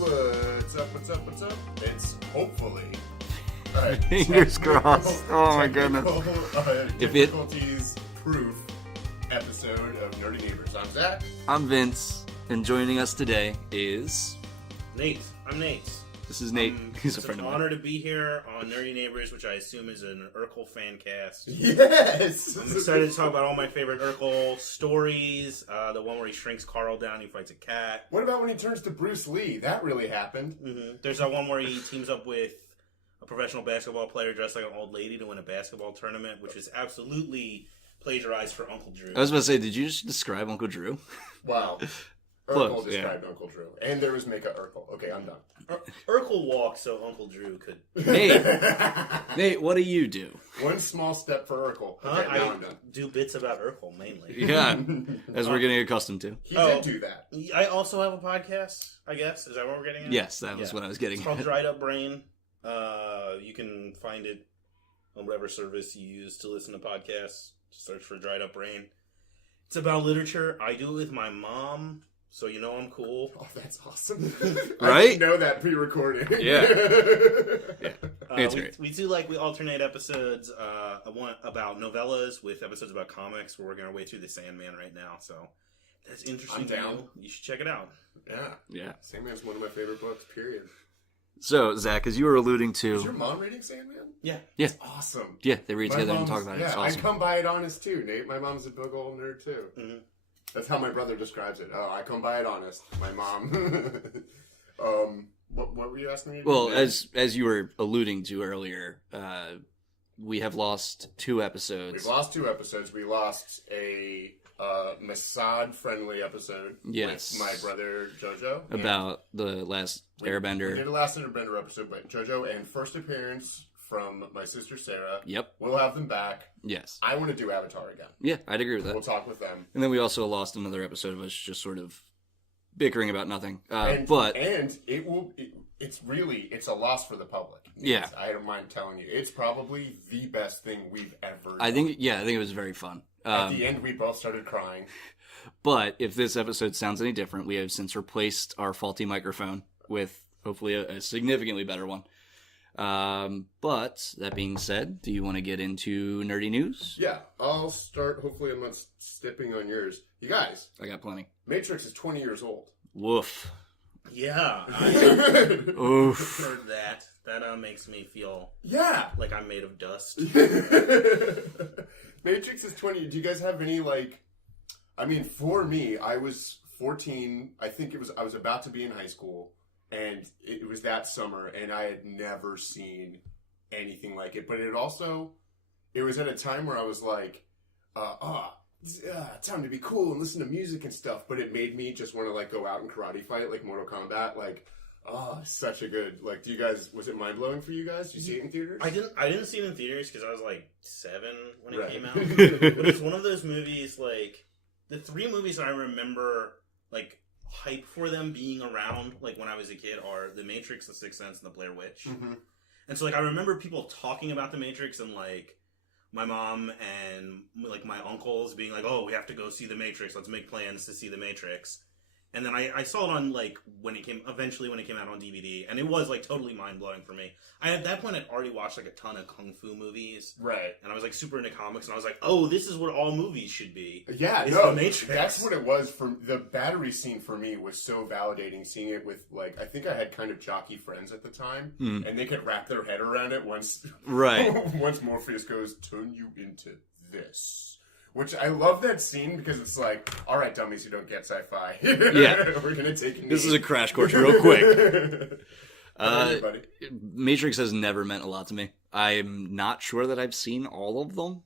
What's up? It's hopefully... Right, Fingers crossed. Oh my goodness. Difficulties proof episode of Nerdy Neighbors. I'm Zach. I'm Vince, and joining us today is... Nate. I'm Nate. This is Nate. He's a friend of mine. It's an honor to be here on Nerdy Neighbors, which I assume is an Urkel fan cast. Yes! I'm excited to talk about all my favorite Urkel stories. The one where he shrinks Carl down, he fights a cat. What about when he turns to Bruce Lee? That really happened. Mm-hmm. There's that one where he teams up with a professional basketball player dressed like an old lady to win a basketball tournament, which is absolutely plagiarized for Uncle Drew. I was about to say, did you just describe Uncle Drew? Wow. Close, Urkel described Uncle Drew. And there was Mika Urkel. Okay, I'm done. Urkel walked so Uncle Drew could... Nate, what do you do? One small step for Urkel. Okay, now I'm done. Do bits about Urkel, mainly. Yeah, as we're getting accustomed to. He did do that. I also have a podcast, I guess. Is that what we're getting at? Yes, that was what I was getting It's called Dried Up Brain. You can find it on whatever service you use to listen to podcasts. Just search for Dried Up Brain. It's about literature. I do it with my mom, so you know I'm cool. Oh, that's awesome. Right? I didn't know that pre-recording. Yeah. It's great. We alternate episodes one about novellas with episodes about comics. We're working our way through the Sandman right now, so that's interesting. I'm down. You should check it out. Yeah. Sandman's one of my favorite books, period. So, Zach, as you were alluding to... Is your mom reading Sandman? Yeah. It's awesome. Yeah, they read together and talk about it. It's awesome. I come by it honest, too, Nate. My mom's a big old nerd, too. Mm-hmm. That's how my brother describes it. Oh, I come by it honest. My mom. What were you asking me? Well, as you were alluding to earlier, we have lost 2 episodes. We've lost 2 episodes. We lost a Mossad-friendly episode with my brother Jojo. About the last Airbender. We did a last Airbender episode, but Jojo and first appearance from my sister Sarah. Yep. We'll have them back. Yes. I want to do Avatar again. Yeah, I'd agree with that. We'll talk with them. And then we also lost another episode of us just sort of bickering about nothing. It's a loss for the public. Yeah. I don't mind telling you. It's probably the best thing we've ever done. I think it was very fun. At the end, we both started crying. But if this episode sounds any different, we have since replaced our faulty microphone with hopefully a significantly better one. But that being said, do you want to get into nerdy news? Yeah, I'll start. Hopefully I'm not stepping on yours. You guys. I got plenty. Matrix is 20 years old. Woof. Yeah. I Oof. heard that. That makes me feel like I'm made of dust. Matrix is 20. Do you guys have any, for me, I was 14. I think I was about to be in high school. And it was that summer, and I had never seen anything like it. But it was at a time where I was like, time to be cool and listen to music and stuff. But it made me just want to, go out and karate fight, like Mortal Kombat. Such a good, do you guys, was it mind-blowing for you guys? Did you see it in theaters? I didn't see it in theaters because I was, 7 when it came out. But it's one of those movies, the 3 movies that I remember, hype for them being around, when I was a kid, are The Matrix, The Sixth Sense, and The Blair Witch. Mm-hmm. And so, I remember people talking about The Matrix and, my mom and, my uncles being like, oh, we have to go see The Matrix. Let's make plans to see The Matrix. And then I saw it on, when it came out on DVD, and it was, totally mind-blowing for me. At that point, I'd already watched, a ton of Kung Fu movies. Right. And I was, super into comics, and I was like, oh, this is what all movies should be. Yeah, The Matrix. That's what it was. The battery scene for me was so validating, seeing it with, I think I had kind of jockey friends at the time, and they could wrap their head around it once Morpheus goes, turn you into this. Which I love that scene because it's all right, dummies who don't get sci-fi. Yeah. We're going to take a knee. This is a crash course real quick. Matrix has never meant a lot to me. I'm not sure that I've seen all of them.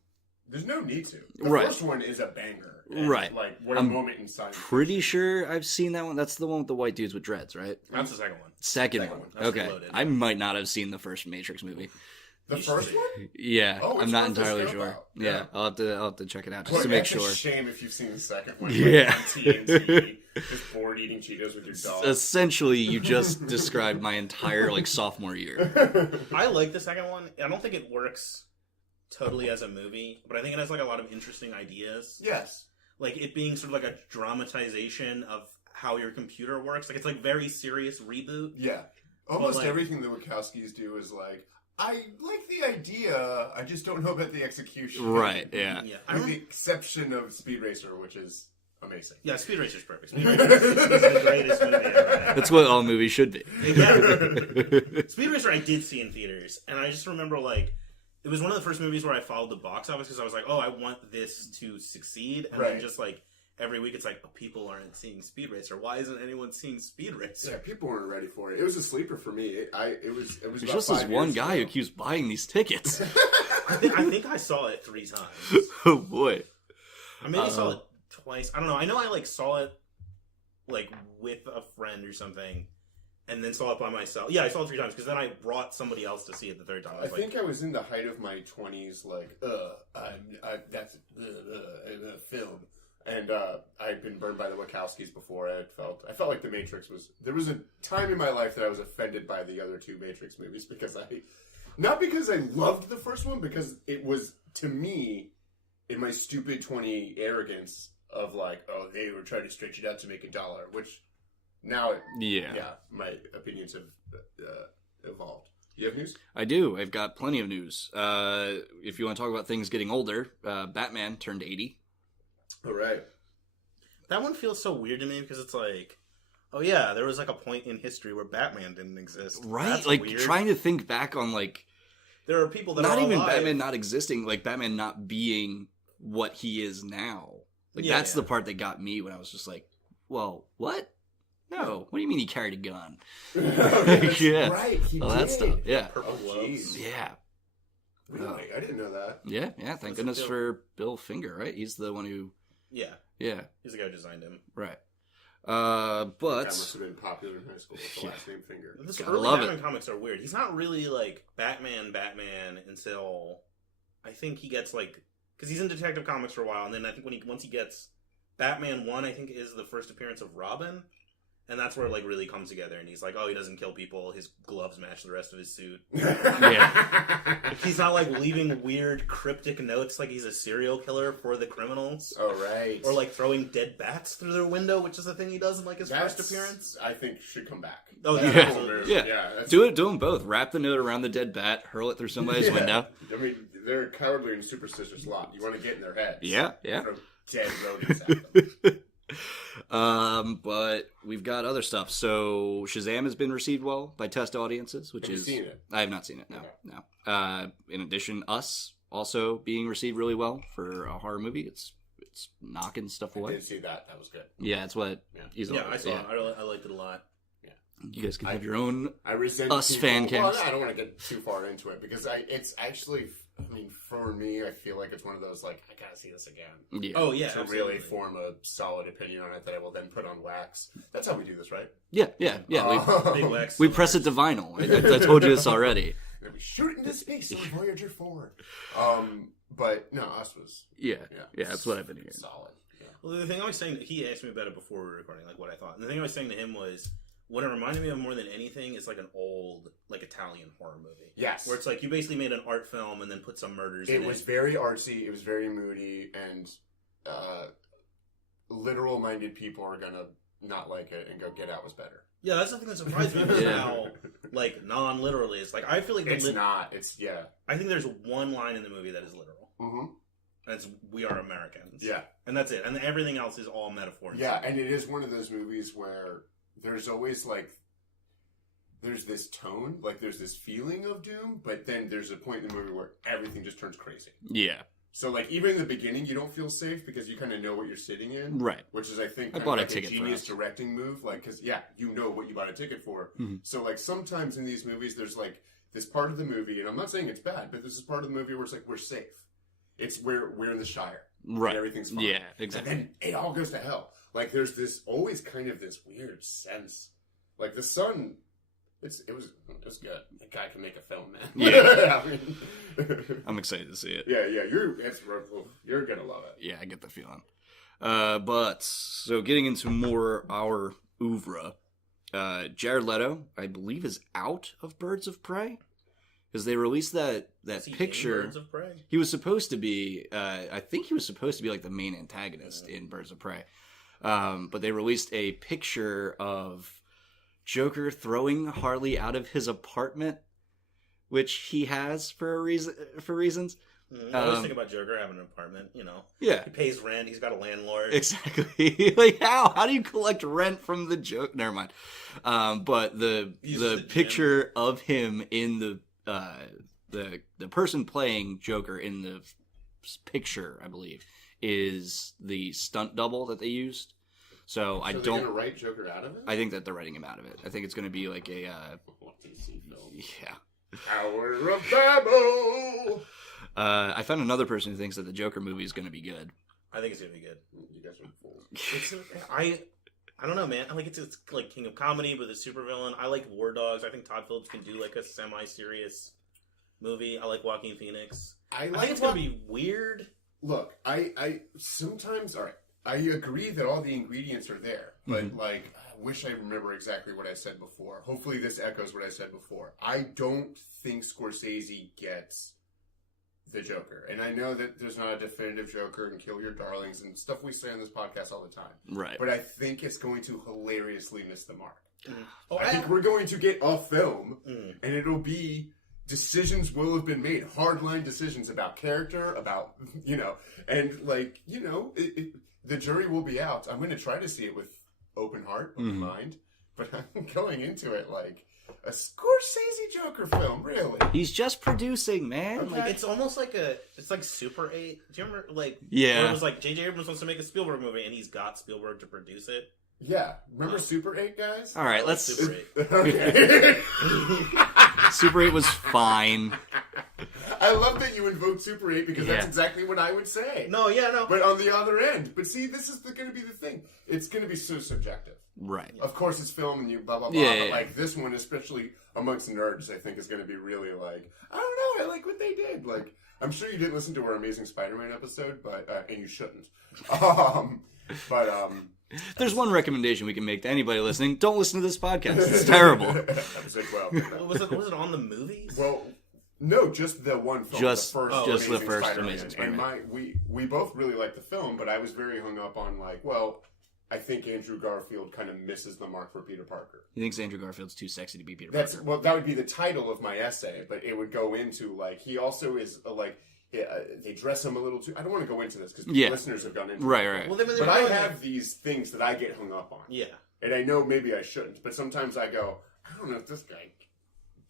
There's no need to. The right. first one is a banger. And right. What a moment in science. Pretty sure I've seen that one. That's the one with the white dudes with dreads, right? That's the second one. Second one. Okay. Reloaded. I might not have seen the first Matrix movie. The first one? Yeah, I'm not entirely sure. Yeah, I'll have to check it out just to make sure. It's a shame if you've seen the second one. Yeah. On TNT, just bored eating Cheetos with your dog. Essentially, you just described my entire sophomore year. I like the second one. I don't think it works totally as a movie, but I think it has a lot of interesting ideas. Yes. It being sort of a dramatization of how your computer works. Like, it's like very serious reboot. Yeah. Almost everything the Wachowskis do is like, I like the idea, I just don't know about the execution. Right, yeah. With the exception of Speed Racer, which is amazing. Yeah, Speed Racer's perfect. Speed Racer is the greatest movie ever. That's what all movies should be. Yeah. Speed Racer I did see in theaters, and I just remember, like, it was one of the first movies where I followed the box office because I was like, oh, I want this to succeed, and then just, like, every week it's like, oh, people aren't seeing Speed Racer. Why isn't anyone seeing Speed Racer? Yeah, people weren't ready for it. It was a sleeper for me. It was There's about just 5 this one years guy ago. who keeps buying these tickets. I think I saw it 3 times. Oh, boy. I maybe saw it twice. I don't know. I know I, like, saw it, like, with a friend or something, and then saw it by myself. Yeah, I saw it 3 times, because then I brought somebody else to see it the 3rd time. I think I was in the height of my 20s, like, that's a film. And I'd been burned by the Wachowskis before. I felt like The Matrix was... There was a time in my life that I was offended by the other 2 Matrix movies because not because I loved the first one, because it was, to me, in my stupid 20 arrogance of like, oh, they were trying to stretch it out to make $1, which now, my opinions have evolved. You have news? I do. I've got plenty of news. If you want to talk about things getting older, Batman turned 80. All right. That one feels so weird to me because it's like, oh yeah, there was like a point in history where Batman didn't exist. Right? That's like, weird. trying to think back on, like... There are people that not are even alive. Batman not existing, like Batman not being what he is now. Like, that's the part that got me when I was just like, well, what? No. What do you mean he carried a gun? Yeah. Right, he did. That stuff. Yeah. Purple gloves. Yeah. Really? I didn't know that. Yeah. Thank goodness for Bill Finger, right? He's the one who... Yeah. He's the guy who designed him. Right. That But... must have been popular in high school with the last name Finger. The early Batman comics are weird. He's not really, like, Batman until... I think he gets, like... Because he's in Detective Comics for a while, and then I think once he gets... Batman 1, I think, is the first appearance of Robin. And that's where it, like, really comes together. And he's like, oh, he doesn't kill people. His gloves match the rest of his suit. He's not, like, leaving weird, cryptic notes like he's a serial killer for the criminals. Oh, right. Or, like, throwing dead bats through their window, which is a thing he does in, like, his first appearance. I think should come back. Oh, yeah. Do them both. Wrap the note around the dead bat, hurl it through somebody's window. I mean, they're a cowardly and superstitious lot. You want to get in their heads. Yeah. Throw dead rodents at them. But we've got other stuff. So Shazam has been received well by test audiences, which Have is... you seen it? I have not seen it, no. Okay. No. In addition, Us also being received really well for a horror movie. It's knocking stuff away. I did see that. That was good. Yeah, it's what... Yeah, I saw it. I liked it a lot. You guys can have your own resent Us people. fan cast. Well, I don't want to get too far into it because it's actually... I mean, for me, I feel like it's one of those, like, I gotta see this again. Yeah. Oh, yeah, To absolutely. really form a solid opinion on it that I will then put on wax. That's how we do this, right? Yeah. Big wax. We press it to vinyl. I told you this already. And we shoot it into space on Voyager 4. But, no, Us was... Yeah, that's what I've been hearing. Solid. Yeah. Well, the thing I was saying... He asked me about it before we were recording, like, what I thought. And the thing I was saying to him was... What it reminded me of more than anything is like an old, like, Italian horror movie. Yes. Where it's like you basically made an art film and then put some murders in it. It was very artsy, it was very moody, and literal-minded people are gonna not like it and go, Get Out was better. Yeah, that's the thing that surprised me is how, like, non-literally it's like, I feel like... It's not, I think there's one line in the movie that is literal. Mm-hmm. And it's, we are Americans. Yeah. And that's it. And everything else is all metaphor. Yeah, and it is one of those movies where there's always, like, there's this tone, like, there's this feeling of doom, but then there's a point in the movie where everything just turns crazy. Yeah. So, like, even in the beginning, you don't feel safe because you kind of know what you're sitting in. Right. Which is, I think, I kind bought of a ticket a genius directing move. Like, because, you know what you bought a ticket for. Mm-hmm. So, like, sometimes in these movies, there's, like, this part of the movie, and I'm not saying it's bad, but this is part of the movie where it's like, we're safe. It's we're in the Shire. Right. And everything's fine. Yeah, exactly. And then it all goes to hell. Like, there's this, always kind of this weird sense. Like, the sun, it was good. The guy can make a film, man. Yeah. I mean, I'm excited to see it. Yeah, you're gonna love it. Yeah, I get the feeling. But, so getting into more our oeuvre, Jared Leto, I believe, is out of Birds of Prey. Because they released that picture. Birds of Prey? He was supposed to be, I think he was supposed to be like the main antagonist in Birds of Prey. But they released a picture of Joker throwing Harley out of his apartment, which he has for reasons. I always think about Joker having an apartment, Yeah. He pays rent, he's got a landlord. Exactly. Like, how do you collect rent from the Joker? Never mind. But the picture of him in the person playing Joker in the picture, I believe, is the stunt double that they used. So I don't. They're gonna write Joker out of it? I think that they're writing him out of it. I think it's gonna be like a DC film. Yeah. Hour of Babel. I found another person who thinks that the Joker movie is going to be good. I think it's going to be good. You guys are fools. I don't know, man. I like it's like King of Comedy with a supervillain. I like War Dogs. I think Todd Phillips can do like a semi-serious movie. I like Joaquin Phoenix. I think it's going to be weird. Look, I sometimes, all right, I agree that all the ingredients are there, but like, I wish I remember exactly what I said before. Hopefully this echoes what I said before. I don't think Scorsese gets the Joker. And I know that there's not a definitive Joker and Kill Your Darlings and stuff we say on this podcast all the time. Right. But I think it's going to hilariously miss the mark. I think we're going to get a film and it'll be decisions will have been made. Hardline decisions about character, about, and like, the jury will be out. I'm going to try to see it with open heart, open mind. But I'm going into it like a Scorsese Joker film, really. He's just producing, man. Okay. It's almost like it's like Super 8. Do you remember, like, yeah, it was like J.J. Abrams wants to make a Spielberg movie, and he's got Spielberg to produce it. Yeah. Remember Super 8, guys? All right, let's... Super 8. Okay. Super 8 was fine. I love that you invoked Super 8 because that's exactly what I would say. No. But on the other end. But see, this is going to be the thing. It's going to be so subjective. Right. Of course, it's film and you blah, blah, blah. Yeah, but like this one, especially amongst nerds, I think is going to be really like, I don't know, I like what they did. Like, I'm sure you didn't listen to our Amazing Spider-Man episode, but and you shouldn't. There's one recommendation we can make to anybody listening. Don't listen to this podcast. It's terrible. I was like, well, was it on the movies? Well, no, just the one film. Just the first Spider-Man. Amazing Spider-Man. And we both really liked the film, but I was very hung up on like, well, I think Andrew Garfield kind of misses the mark for Peter Parker. He thinks Andrew Garfield's too sexy to be Peter Parker. Well, that would be the title of my essay, but it would go into like he also is they dress him a little too. I don't want to go into this because listeners have gone into it. Right. Well, but I have these things that I get hung up on. Yeah, and I know maybe I shouldn't, but sometimes I go, I don't know if this guy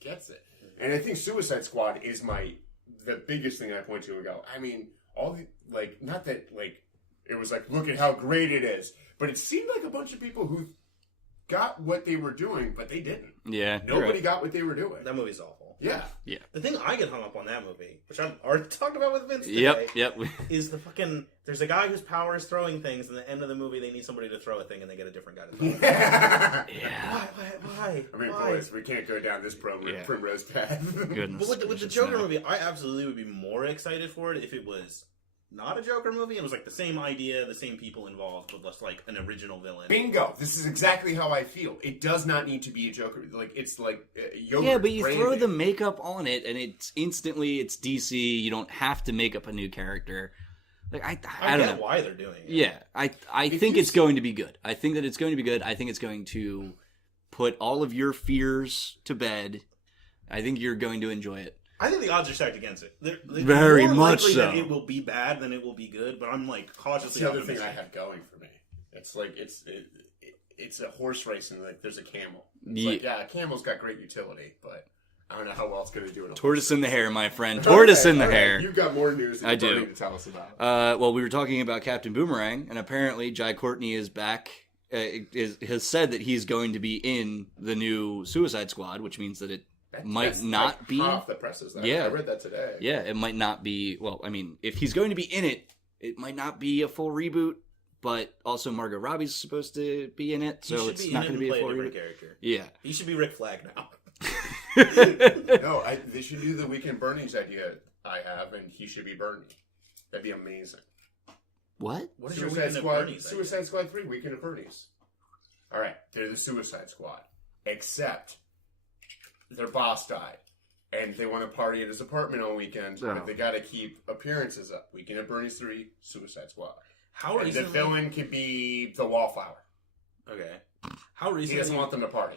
gets it. And I think Suicide Squad is the biggest thing I point to and go, I mean, all the not that it was like, look at how great it is. But it seemed like a bunch of people who got what they were doing, but they didn't. Yeah. Nobody got what they were doing. That movie's awful. Yeah. The thing I get hung up on that movie, which I've already talked about with Vince today, Yep. is the fucking... There's a guy whose power is throwing things, and at the end of the movie, they need somebody to throw a thing, and they get a different guy to throw it. Yeah. Why? I mean, boys, we can't go down this primrose path. Goodness. But with the Joker movie, I absolutely would be more excited for it if it was not a Joker movie. It was like the same idea, the same people involved, but less like an original villain. Bingo! This is exactly how I feel. It does not need to be a Joker. Like it's like yogurt. Yeah, but you branding. throw the makeup on it, and it's DC. You don't have to make up a new character. Like I don't know why they're doing it. Yeah, I think it's going to be good. I think that it's going to be good. I think it's going to put all of your fears to bed. I think you're going to enjoy it. I think the odds are stacked against it. They're Very more much likely so. that it will be bad than it will be good, but I'm like cautiously That's the other optimistic. thing I have going for me. It's like it's a horse race and like there's a camel. It's like a camel's got great utility, but I don't know how well it's going to do it. Tortoise in the hair, my friend. Tortoise in the hair. You've got more news that you're do. to tell us about. Well, we were talking about Captain Boomerang, and apparently Jai Courtney is back. Has said that he's going to be in the new Suicide Squad, which means that it might not be off the presses. Yeah, I read that today. Yeah, it might not be. Well, I mean, if he's going to be in it, it might not be a full reboot. But also, Margot Robbie's supposed to be in it, so it's not going to be a full reboot. Character. Yeah, he should be Rick Flag now. No, they should do the Weekend Bernie's idea I have, and he should be Bernie. That'd be amazing. What? What is Suicide your Weekend Squad? of Bernie's Suicide Squad 3, Weekend of Bernie's. All right, they're the Suicide Squad, except their boss died, and they want to party at his apartment on weekends, but they got to keep appearances up. Weekend at Bernie's 3, Suicide Squad. How recently? The villain could be the Wallflower. Okay. How recently? He doesn't want them to party.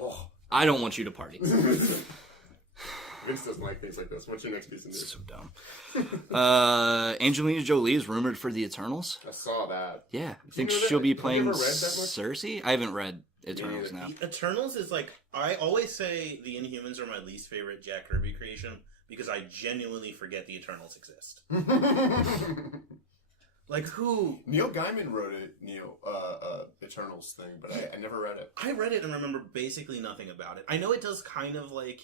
Oh, I don't want you to party. Vince doesn't like things like this. What's your next piece of news? So dumb. Angelina Jolie is rumored for the Eternals. I saw that. Yeah. I think she'll be playing Cersei. I haven't read Eternals now. Eternals is like, I always say the Inhumans are my least favorite Jack Kirby creation because I genuinely forget the Eternals exist. Like who? Neil Gaiman wrote Eternals thing, but I never read it. I read it and remember basically nothing about it. I know it does kind of like,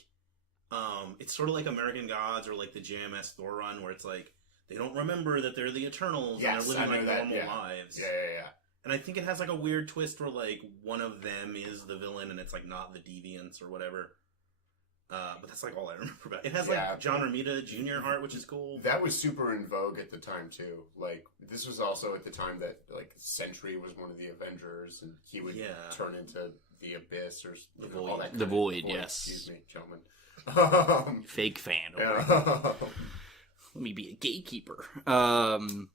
it's sort of like American Gods or like the JMS Thor run where it's like they don't remember that they're the Eternals and they're living like normal lives. Yeah. And I think it has like a weird twist where like one of them is the villain and it's like not the Deviants or whatever. But that's like all I remember about it. It has like John Romita Jr. art, which is cool. That was super in vogue at the time too. Like this was also at the time that like Sentry was one of the Avengers, and he would turn into the Abyss or the Void. All that the Void, yes. Excuse me, gentlemen. Fake fan. Let me be a gatekeeper. And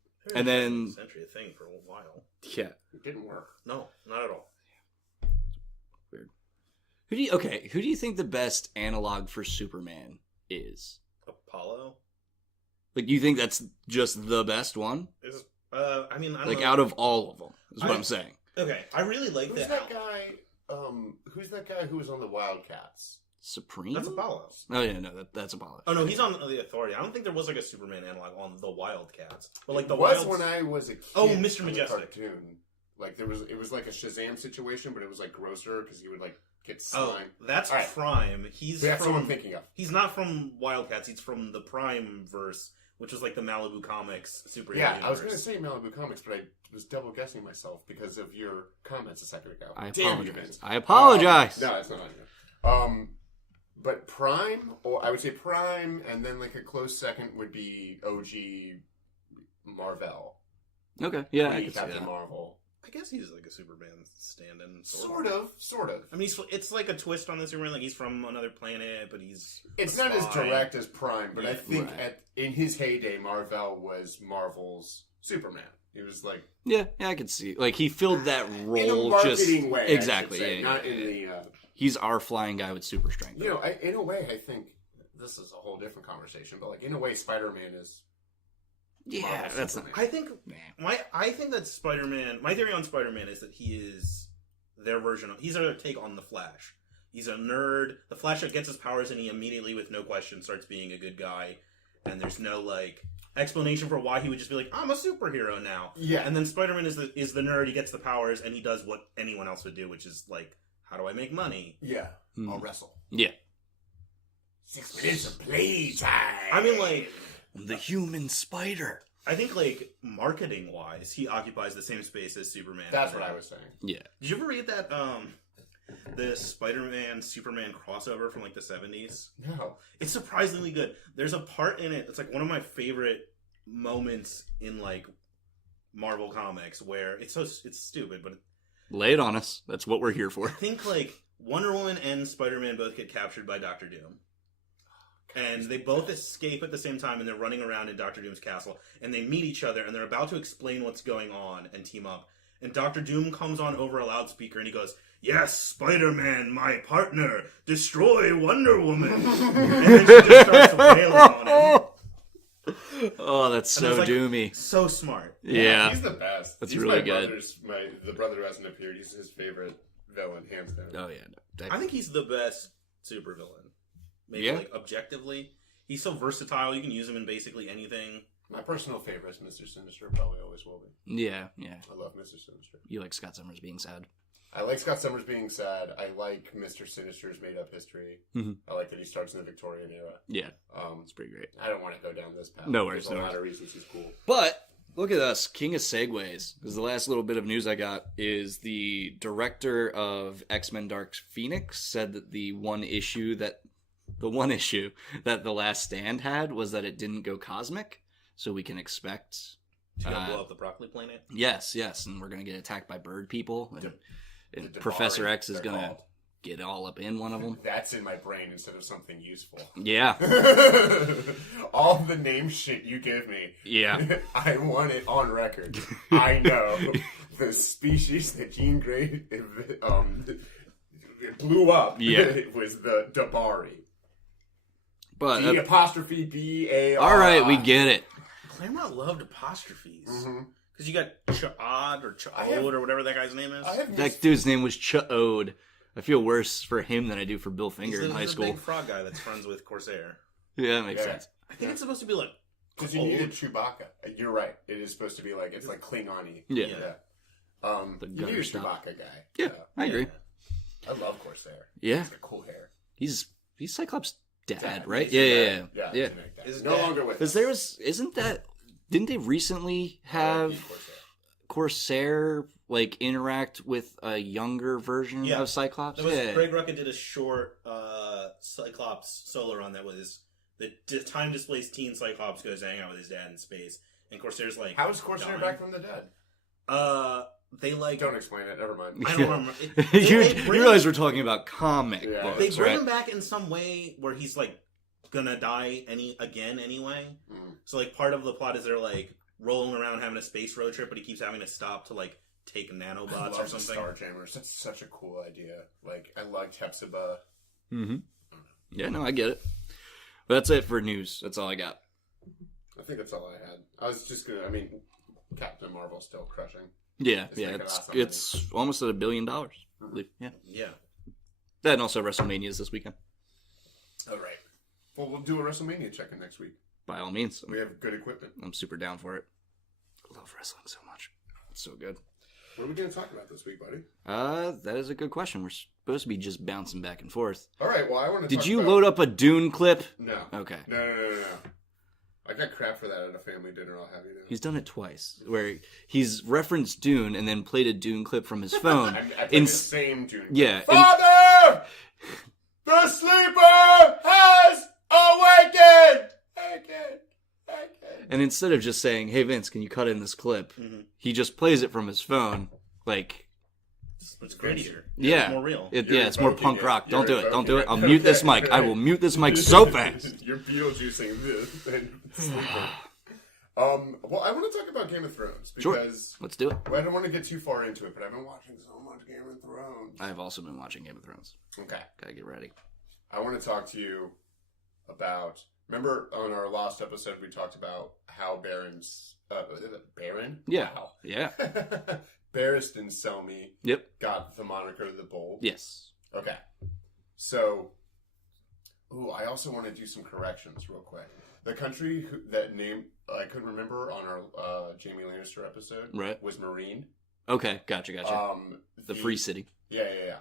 then Sentry a thing for a while. Yeah, it didn't work. No, not at all. Weird. Who do you think the best analog for Superman is? Apollo? Like, you think that's just the best one? I mean, I don't know. Out of all of them, is what I'm saying. Okay, I really like Who's that guy? Who's that guy who was on the Wildcats? Supreme? That's Apollo. Oh, yeah, no, that's Apollo. Oh, no, he's on the Authority. I don't think there was, like, a Superman analog on the Wildcats. But, like, the was when I was a kid. Oh, Mr. Majestic. Cartoon. Like, it was like a Shazam situation, but it was, like, grosser, because he would, like, get slime. Oh, that's Prime. That's what I'm thinking of. He's not from Wildcats. He's from the Prime verse, which was, like, the Malibu Comics superhero universe. I was going to say Malibu Comics, but I was double guessing myself because of your comments a second ago. I apologize. No, it's not on you. But Prime, or I would say Prime, and then like a close second would be OG Marvel. Okay, yeah, I can see Captain that. Marvel. I guess he's like a Superman stand-in. Sort of. I mean, it's like a twist on the Superman. Like he's from another planet, but he's it's not as direct as Prime. But I think in his heyday, Marvel was Marvel's Superman. He was like I could see like he filled that role in a marketing way. Exactly, not in the. He's our flying guy with super strength. You know, in a way, I think this is a whole different conversation. But like in a way, Spider-Man is. Yeah, that's not. I think that Spider-Man. My theory on Spider-Man is that he is their version of. He's a take on the Flash. He's a nerd. The Flash gets his powers, and he immediately, with no question, starts being a good guy. And there's no like explanation for why he would just be like, "I'm a superhero now." Yeah. And then Spider-Man is the nerd. He gets the powers, and he does what anyone else would do, which is like, how do I make money? Yeah, I'll wrestle. Yeah. 6 minutes of playtime. I mean, like. The human spider. I think, like, marketing-wise, he occupies the same space as Superman. That's what I was saying. Yeah. Did you ever read that, the Spider-Man-Superman crossover from, like, the 70s? No. It's surprisingly good. There's a part in it that's, like, one of my favorite moments in, like, Marvel Comics where it's stupid, but... Lay it on us. That's what we're here for. I think, like, Wonder Woman and Spider-Man both get captured by Dr. Doom. And they both escape at the same time, and they're running around in Dr. Doom's castle. And they meet each other, and they're about to explain what's going on and team up. And Dr. Doom comes on over a loudspeaker, and he goes, "Yes, Spider-Man, my partner, destroy Wonder Woman." And then she just starts wailing on him. Oh, that's so like, doomy. So smart. Yeah. He's the best. That's really good. The brother who hasn't appeared, he's his favorite villain, hands down. Oh, yeah. I think he's the best supervillain. Maybe, like, objectively. He's so versatile, you can use him in basically anything. My personal favorite is Mr. Sinister, probably always will be. Yeah. I love Mr. Sinister. You like Scott Summers being sad? I like Scott Summers being sad. I like Mr. Sinister's made-up history. Mm-hmm. I like that he starts in the Victorian era. Yeah. It's pretty great. I don't want to go down this path. No worries. There's a lot of reasons he's cool. But... look at us, king of segues. Because the last little bit of news I got is the director of X-Men Dark Phoenix said that the one issue that The Last Stand had was that it didn't go cosmic, so we can expect to blow up the broccoli planet. Yes, and we're gonna get attacked by bird people, and Professor X is gonna get all up in one of them. That's in my brain instead of something useful. Yeah. All the name shit you give me. Yeah. I want it on record. I know the species that Jean Grey blew up. Yeah. It was the Dabari. But D''B''A'. all right, we get it. Claremont loved apostrophes. Because you got Ch'od or Ch'od or whatever that guy's name is. That dude's name was Ch'od. I feel worse for him than I do for Bill Finger in high school. He's a big frog guy that's friends with Corsair. Yeah, that makes sense. I think it's supposed to be like... Because you needed Chewbacca. You're right. It is supposed to be like, it's like Klingon-y. Yeah. You need a Chewbacca guy. Yeah, I agree. I love Corsair. Yeah. He's got cool hair. He's Cyclops' dad, right? He's Yeah. He's no longer with us. Because didn't they recently have Corsair like interact with a younger version of Cyclops? Greg Rucka did a short Cyclops solo run that was the time-displaced teen Cyclops goes to hang out with his dad in space, and Corsair's like, how is Corsair back from the dead? They like... Don't explain it. Never mind. I don't remember. You realize we're talking about comic books, they bring him back in some way where he's like gonna die again anyway. So like part of the plot is they're like rolling around having a space road trip, but he keeps having to stop to like take nanobots or something. Starjammers. That's such a cool idea. Like I liked Hepzibah. Yeah, no, I get it. But that's it for news. That's all I got. I think that's all I had. I was just gonna. I mean, Captain Marvel's still crushing. Yeah, it's almost at $1 billion. I believe. Yeah. That and also WrestleMania is this weekend. All right. Well, we'll do a WrestleMania check-in next week. By all means. We have good equipment. I'm super down for it. I love wrestling so much. It's so good. What are we going to talk about this week, buddy? That is a good question. We're supposed to be just bouncing back and forth. All right, well, I want to Did you load up a Dune clip? No. Okay. No. I got crap for that at a family dinner, I'll have you know. He's done it twice, where he's referenced Dune and then played a Dune clip from his phone. I played the same Dune clip. Yeah. Father! The sleeper has awakened! And instead of just saying, hey, Vince, can you cut in this clip? He just plays it from his phone, like... It's grittier. Yeah. It's more real. It's more punk rock. Don't do it. I'll mute this mic. I will mute this mic so fast. You're Beetlejuicing this. Well, I want to talk about Game of Thrones. Because sure. Let's do it. Well, I don't want to get too far into it, but I've been watching so much Game of Thrones. I've also been watching Game of Thrones. Okay. Gotta get ready. I want to talk to you about... Remember on our last episode we talked about how Baron's... Baron? Yeah. Wow. Yeah. Barristan Selmy got the moniker The Bold. Yes. Okay. So, I also want to do some corrections real quick. The country that name I couldn't remember on our Jaime Lannister episode was Marine. Okay, gotcha. The Free City. Yeah.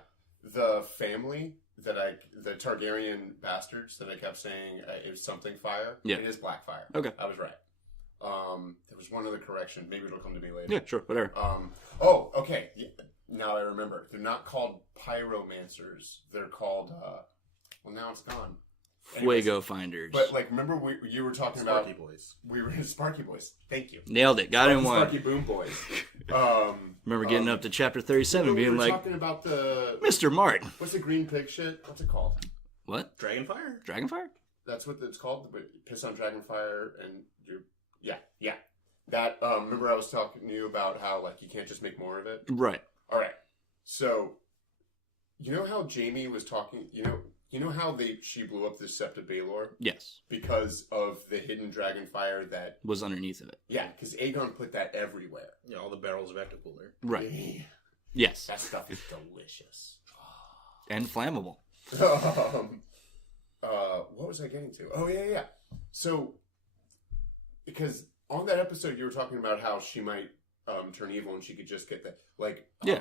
The family the Targaryen bastards that I kept saying it was something fire. Yeah. It is Blackfire. Okay. I was right. There was one other correction. Maybe it'll come to me later. Yeah, sure, whatever. Okay. Yeah, now I remember. They're not called pyromancers. They're called, well, now it's gone. Fuego Finders. But, like, remember you were talking about... Sparky Boys. We were Sparky Boys. Thank you. Nailed it. Got in one. Sparky Boom Boys. Remember getting up to chapter 37 being like... talking about the... Mr. Martin. What's the green pig shit? What's it called? What? Dragonfire? Dragonfire? That's what it's called. Piss on Dragonfire and you're... Yeah. That, remember I was talking to you about how, like, you can't just make more of it? Right. All right. So, you know how Jaime was talking... You know how she blew up the Sept of Baelor? Yes. Because of the hidden dragonfire that... was underneath of it. Yeah, because Aegon put that everywhere. Yeah, all the barrels of Ectocooler. Right. Yeah. Yes. That stuff is delicious. And flammable. What was I getting to? Oh, yeah. So, because on that episode you were talking about how she might turn evil and she could just get that... Like, I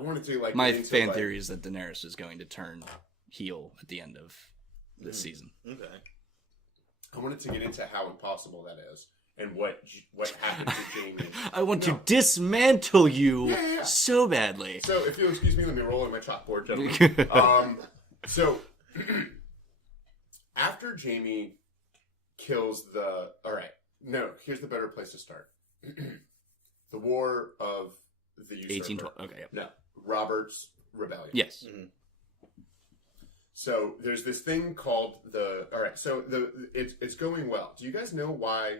wanted to, like... My fan theory is that Daenerys is going to turn... heel at the end of this season. Okay. I wanted to get into how impossible that is and what happened to Jaime. I want to dismantle you so badly. So, if you'll excuse me, let me roll on my chalkboard, gentlemen. So, after Jaime kills the... All right. No, here's the better place to start. The War of the Usurper. 1812. Okay. Yep. No. Robert's Rebellion. Yes. Mm-hmm. So there's this thing called it's going well. Do you guys know why?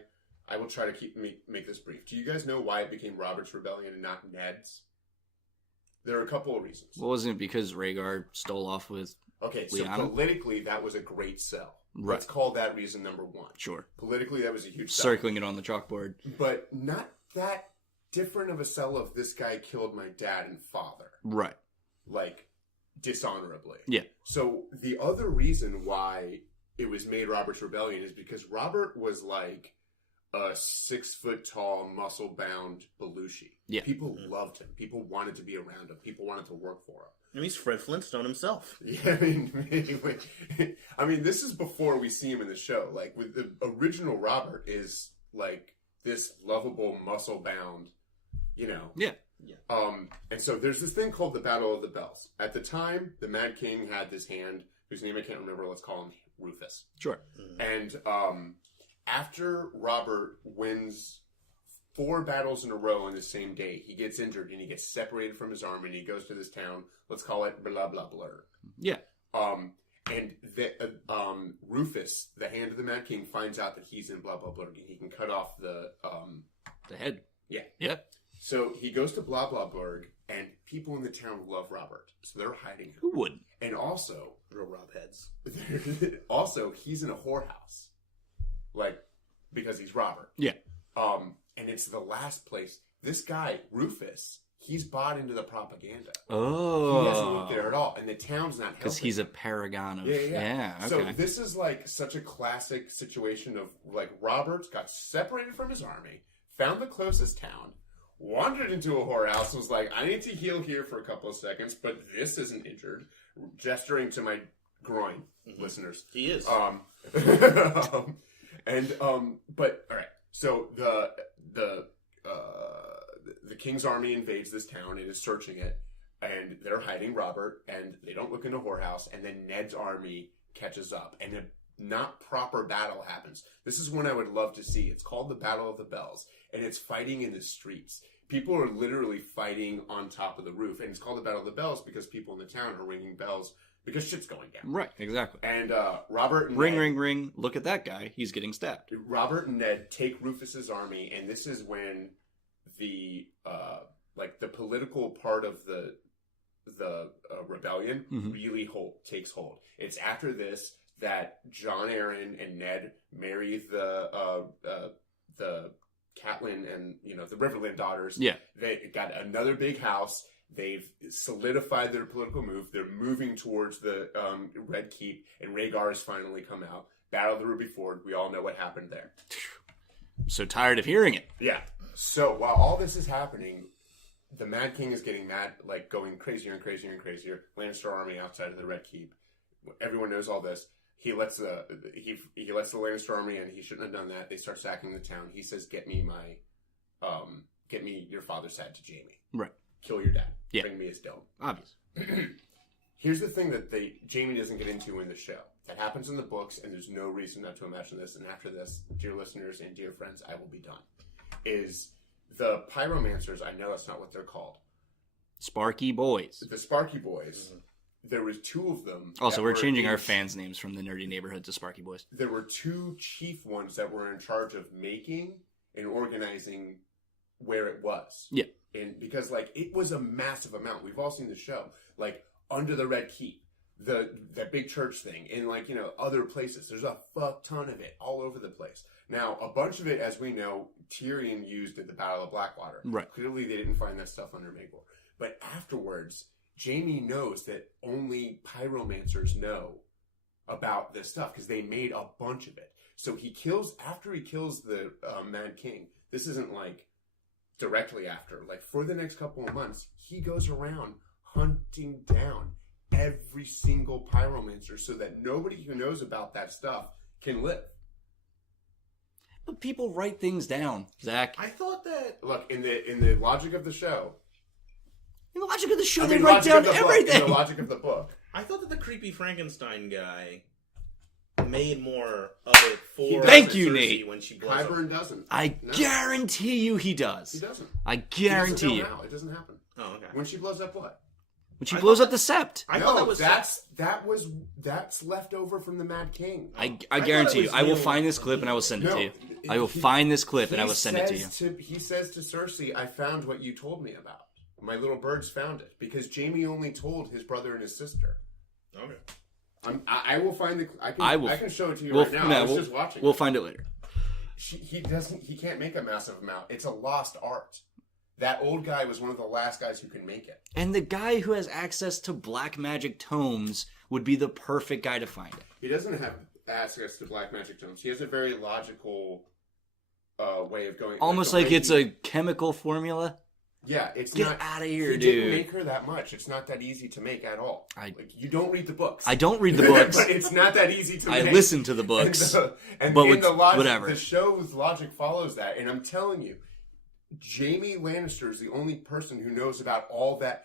I will try to make this brief. Do you guys know why it became Robert's Rebellion and not Ned's? There are a couple of reasons. Well, wasn't it because Rhaegar stole off with Lyanna? So politically, that was a great sell. Right. Let's call that reason number one. Sure. Politically, that was a huge sell. Circling it on the chalkboard. But not that different of a sell of this guy killed my dad and father. Right. Like, dishonorably. Yeah. So the other reason why it was made Robert's Rebellion is because Robert was like a 6 foot tall, muscle bound Belushi. Yeah. People loved him. People wanted to be around him. People wanted to work for him. And he's Fred Flintstone himself. Yeah, I mean, this is before we see him in the show. Like, with the original Robert is like this lovable, muscle bound, Yeah. Yeah. And so there's this thing called the Battle of the Bells. At the time, the Mad King had this hand, whose name I can't remember. Let's call him Rufus. Sure. And after Robert wins 4 battles in a row on the same day, he gets injured and he gets separated from his army and he goes to this town. Let's call it blah blah blah. Yeah. And Rufus, the hand of the Mad King, finds out that he's in blah blah blah. He can cut off the head. Yeah. Yeah. So he goes to blah blah Blurg, and people in the town love Robert, so they're hiding him. Who wouldn't? And also, Real Rob heads. also he's in a whorehouse, like because he's Robert. Yeah. And it's the last place. This guy Rufus, he's bought into the propaganda. Oh. He hasn't looked there at all, and the town's not helping. Because he's a paragon of... Yeah. Okay. So this is like such a classic situation of like Robert got separated from his army, found the closest town, wandered into a whorehouse, and was like, I need to heal here for a couple of seconds, but this isn't injured. Gesturing to my groin, listeners. He is. But all right. So the king's army invades this town and is searching it, and they're hiding Robert, and they don't look into whorehouse, and then Ned's army catches up, and a not proper battle happens. This is one I would love to see. It's called the Battle of the Bells, and it's fighting in the streets. People are literally fighting on top of the roof, and it's called the Battle of the Bells because people in the town are ringing bells because shit's going down. Right, exactly. And Robert and ring, Ned, ring, ring. Look at that guy. He's getting stabbed. Robert and Ned take Rufus's army, and this is when the the political part of the rebellion really takes hold. It's after this that Jon Arryn and Ned marry the Catelyn and the Riverland daughters. Yeah, they got another big house. They've solidified their political move. They're moving towards the Red Keep, and Rhaegar has finally come out. Battle of the Ruby Ford. We all know what happened there. I'm so tired of hearing it. Yeah. So while all this is happening, the Mad King is getting mad, like going crazier and crazier and crazier. Lannister army outside of the Red Keep. Everyone knows all this. He lets the Lannister army in. He shouldn't have done that. They start sacking the town. He says, "Get me your father's head to Jaime. Right. Kill your dad. Yeah. Bring me his dome." Obvious. Here's the thing that Jaime doesn't get into in the show. That happens in the books, and there's no reason not to imagine this. And after this, dear listeners and dear friends, I will be done. Is the pyromancers? I know that's not what they're called. Sparky Boys. The Sparky Boys. Mm-hmm. There was 2 of them. Also, we're changing our fans' names from the Nerdy Neighborhood to Sparky Boys. There were 2 chief ones that were in charge of making and organizing where it was. Yeah. And because it was a massive amount. We've all seen the show. Under the Red Keep, that big church thing, and other places. There's a fuck ton of it all over the place. Now, a bunch of it, as we know, Tyrion used at the Battle of Blackwater. Right. Clearly, they didn't find that stuff under Maegor. But afterwards, Jaime knows that only pyromancers know about this stuff because they made a bunch of it. So after he kills the Mad King, this isn't directly after. For the next couple of months, he goes around hunting down every single pyromancer so that nobody who knows about that stuff can live. But people write things down, Zach. I thought that... Look, in the logic of the show... In the logic of the show, they write down everything! In the logic of the book. I thought that the creepy Frankenstein guy made more of it for Thank you, Cersei Nate. when she blows Qyburn up. doesn't. I guarantee you he does. He doesn't. I guarantee He you. doesn't know how. It doesn't happen. Oh, okay. When she blows up what? when she blows up the sept. I thought that was that's left over from the Mad King. I guarantee you, I will find this clip and I will send it to you. I will find this clip and I will send it to you. He says to Cersei, "I found what you told me about. My little birds found it because Jaime only told his brother and his sister." Okay. I will find the. I can show it to you right now. I was just watching. We'll find it later. He can't make a massive amount. It's a lost art. That old guy was one of the last guys who can make it. And the guy who has access to black magic tomes would be the perfect guy to find it. He doesn't have access to black magic tomes. He has a very logical way of going. Almost like it's a chemical formula. Yeah, it's Get not. out of here, he dude. Didn't make her that much. It's not that easy to make at all. You don't read the books. I don't read the books. But it's not that easy to make. I listen to the books. And but in the logic, whatever. The show's logic follows that. And I'm telling you, Jaime Lannister is the only person who knows about all that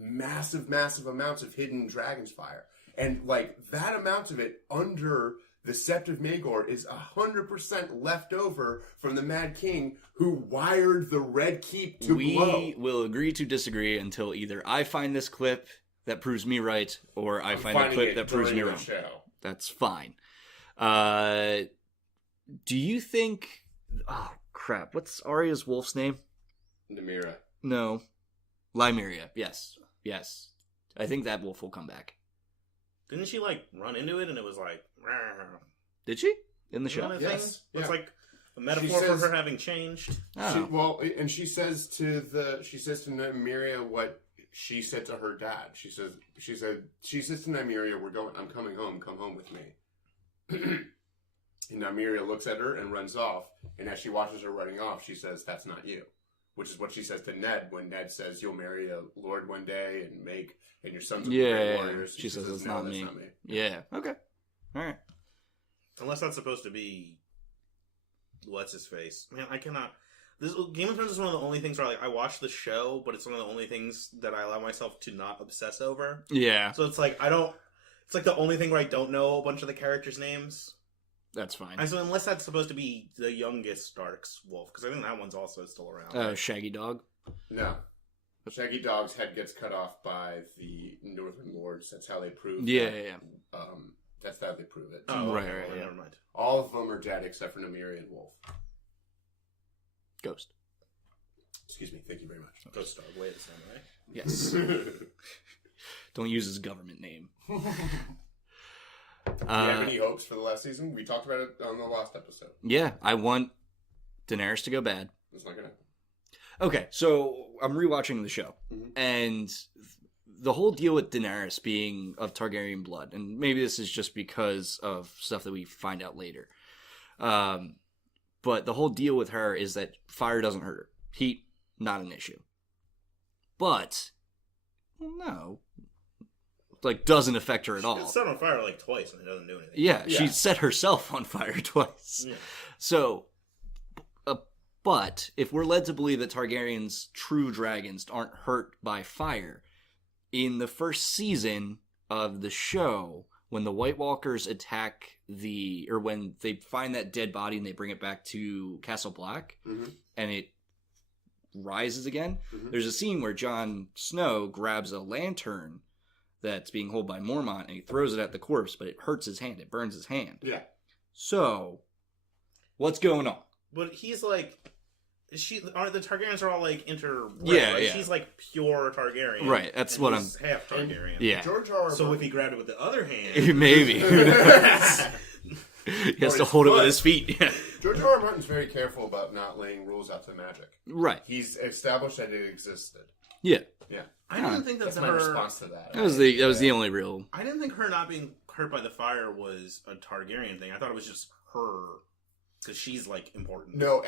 massive amounts of hidden dragon's fire. And like that amount of it under the Sept of Maegor is 100% left over from the Mad King who wired the Red Keep to blow. We will agree to disagree until either I find this clip that proves me right or I find a clip that proves me wrong. That's fine. Do you think... Oh, crap. What's Arya's wolf's name? Nymeria. No. Lymeria. Yes. I think that wolf will come back. Didn't she, like, run into it and it was like... Rawr. Did she? In the show? Yes. It's like a metaphor for her having changed. Oh. She says to Nymeria what she said to her dad. She says to Nymeria, I'm coming home, come home with me. And Nymeria looks at her and runs off. And as she watches her running off, she says, "That's not you." Which is what she says to Ned when Ned says, "You'll marry a lord one day and your sons will be great warriors." She says, "It's not me." That's not me. Yeah. Okay. All right. Unless that's supposed to be what's his face. Man, I cannot. This Game of Thrones is one of the only things where I watch the show, but it's one of the only things that I allow myself to not obsess over. Yeah. So it's like it's like the only thing where I don't know a bunch of the characters' names. That's fine. So unless that's supposed to be the youngest Stark's wolf, because I think that one's also still around. Shaggy Dog? No. Shaggy Dog's head gets cut off by the Northern Lords. That's how they prove Yeah. that's how they prove it. Oh, right, yeah. yeah. Never mind. All of them are dead except for Nymeria and Wolf. Ghost. Excuse me. Thank you very much. Ghost Dog, way the same way. Yes. Don't use his government name. Do you have any hopes for the last season? We talked about it on the last episode. Yeah, I want Daenerys to go bad. It's not gonna. Okay, so I'm rewatching the show, and the whole deal with Daenerys being of Targaryen blood, and maybe this is just because of stuff that we find out later, but the whole deal with her is that fire doesn't hurt her. Heat, not an issue. But, no, like, doesn't affect her at all. She gets set on fire like twice and it doesn't do anything. Yeah, she set herself on fire twice. Yeah. So, but if we're led to believe that Targaryens, true dragons, aren't hurt by fire, in the first season of the show, when the White Walkers attack or when they find that dead body and they bring it back to Castle Black, and it rises again, there's a scene where Jon Snow grabs a lantern that's being held by Mormont, and he throws it at the corpse, but it hurts his hand. It burns his hand. Yeah. So, what's going on? But he's like... the Targaryens are all like interbred, yeah, right? yeah. She's like pure Targaryen. Right, that's what I'm... half Targaryen. Yeah. George R. R. So if he grabbed it with the other hand... Maybe. He has to hold it with his feet. Yeah. George R. R. Martin's very careful about not laying rules out to magic. Right. He's established that it existed. Yeah. Yeah. I didn't think That's my response to that. That was the only real... I didn't think her not being hurt by the fire was a Targaryen thing. I thought it was just her... Because she's, like, important. No,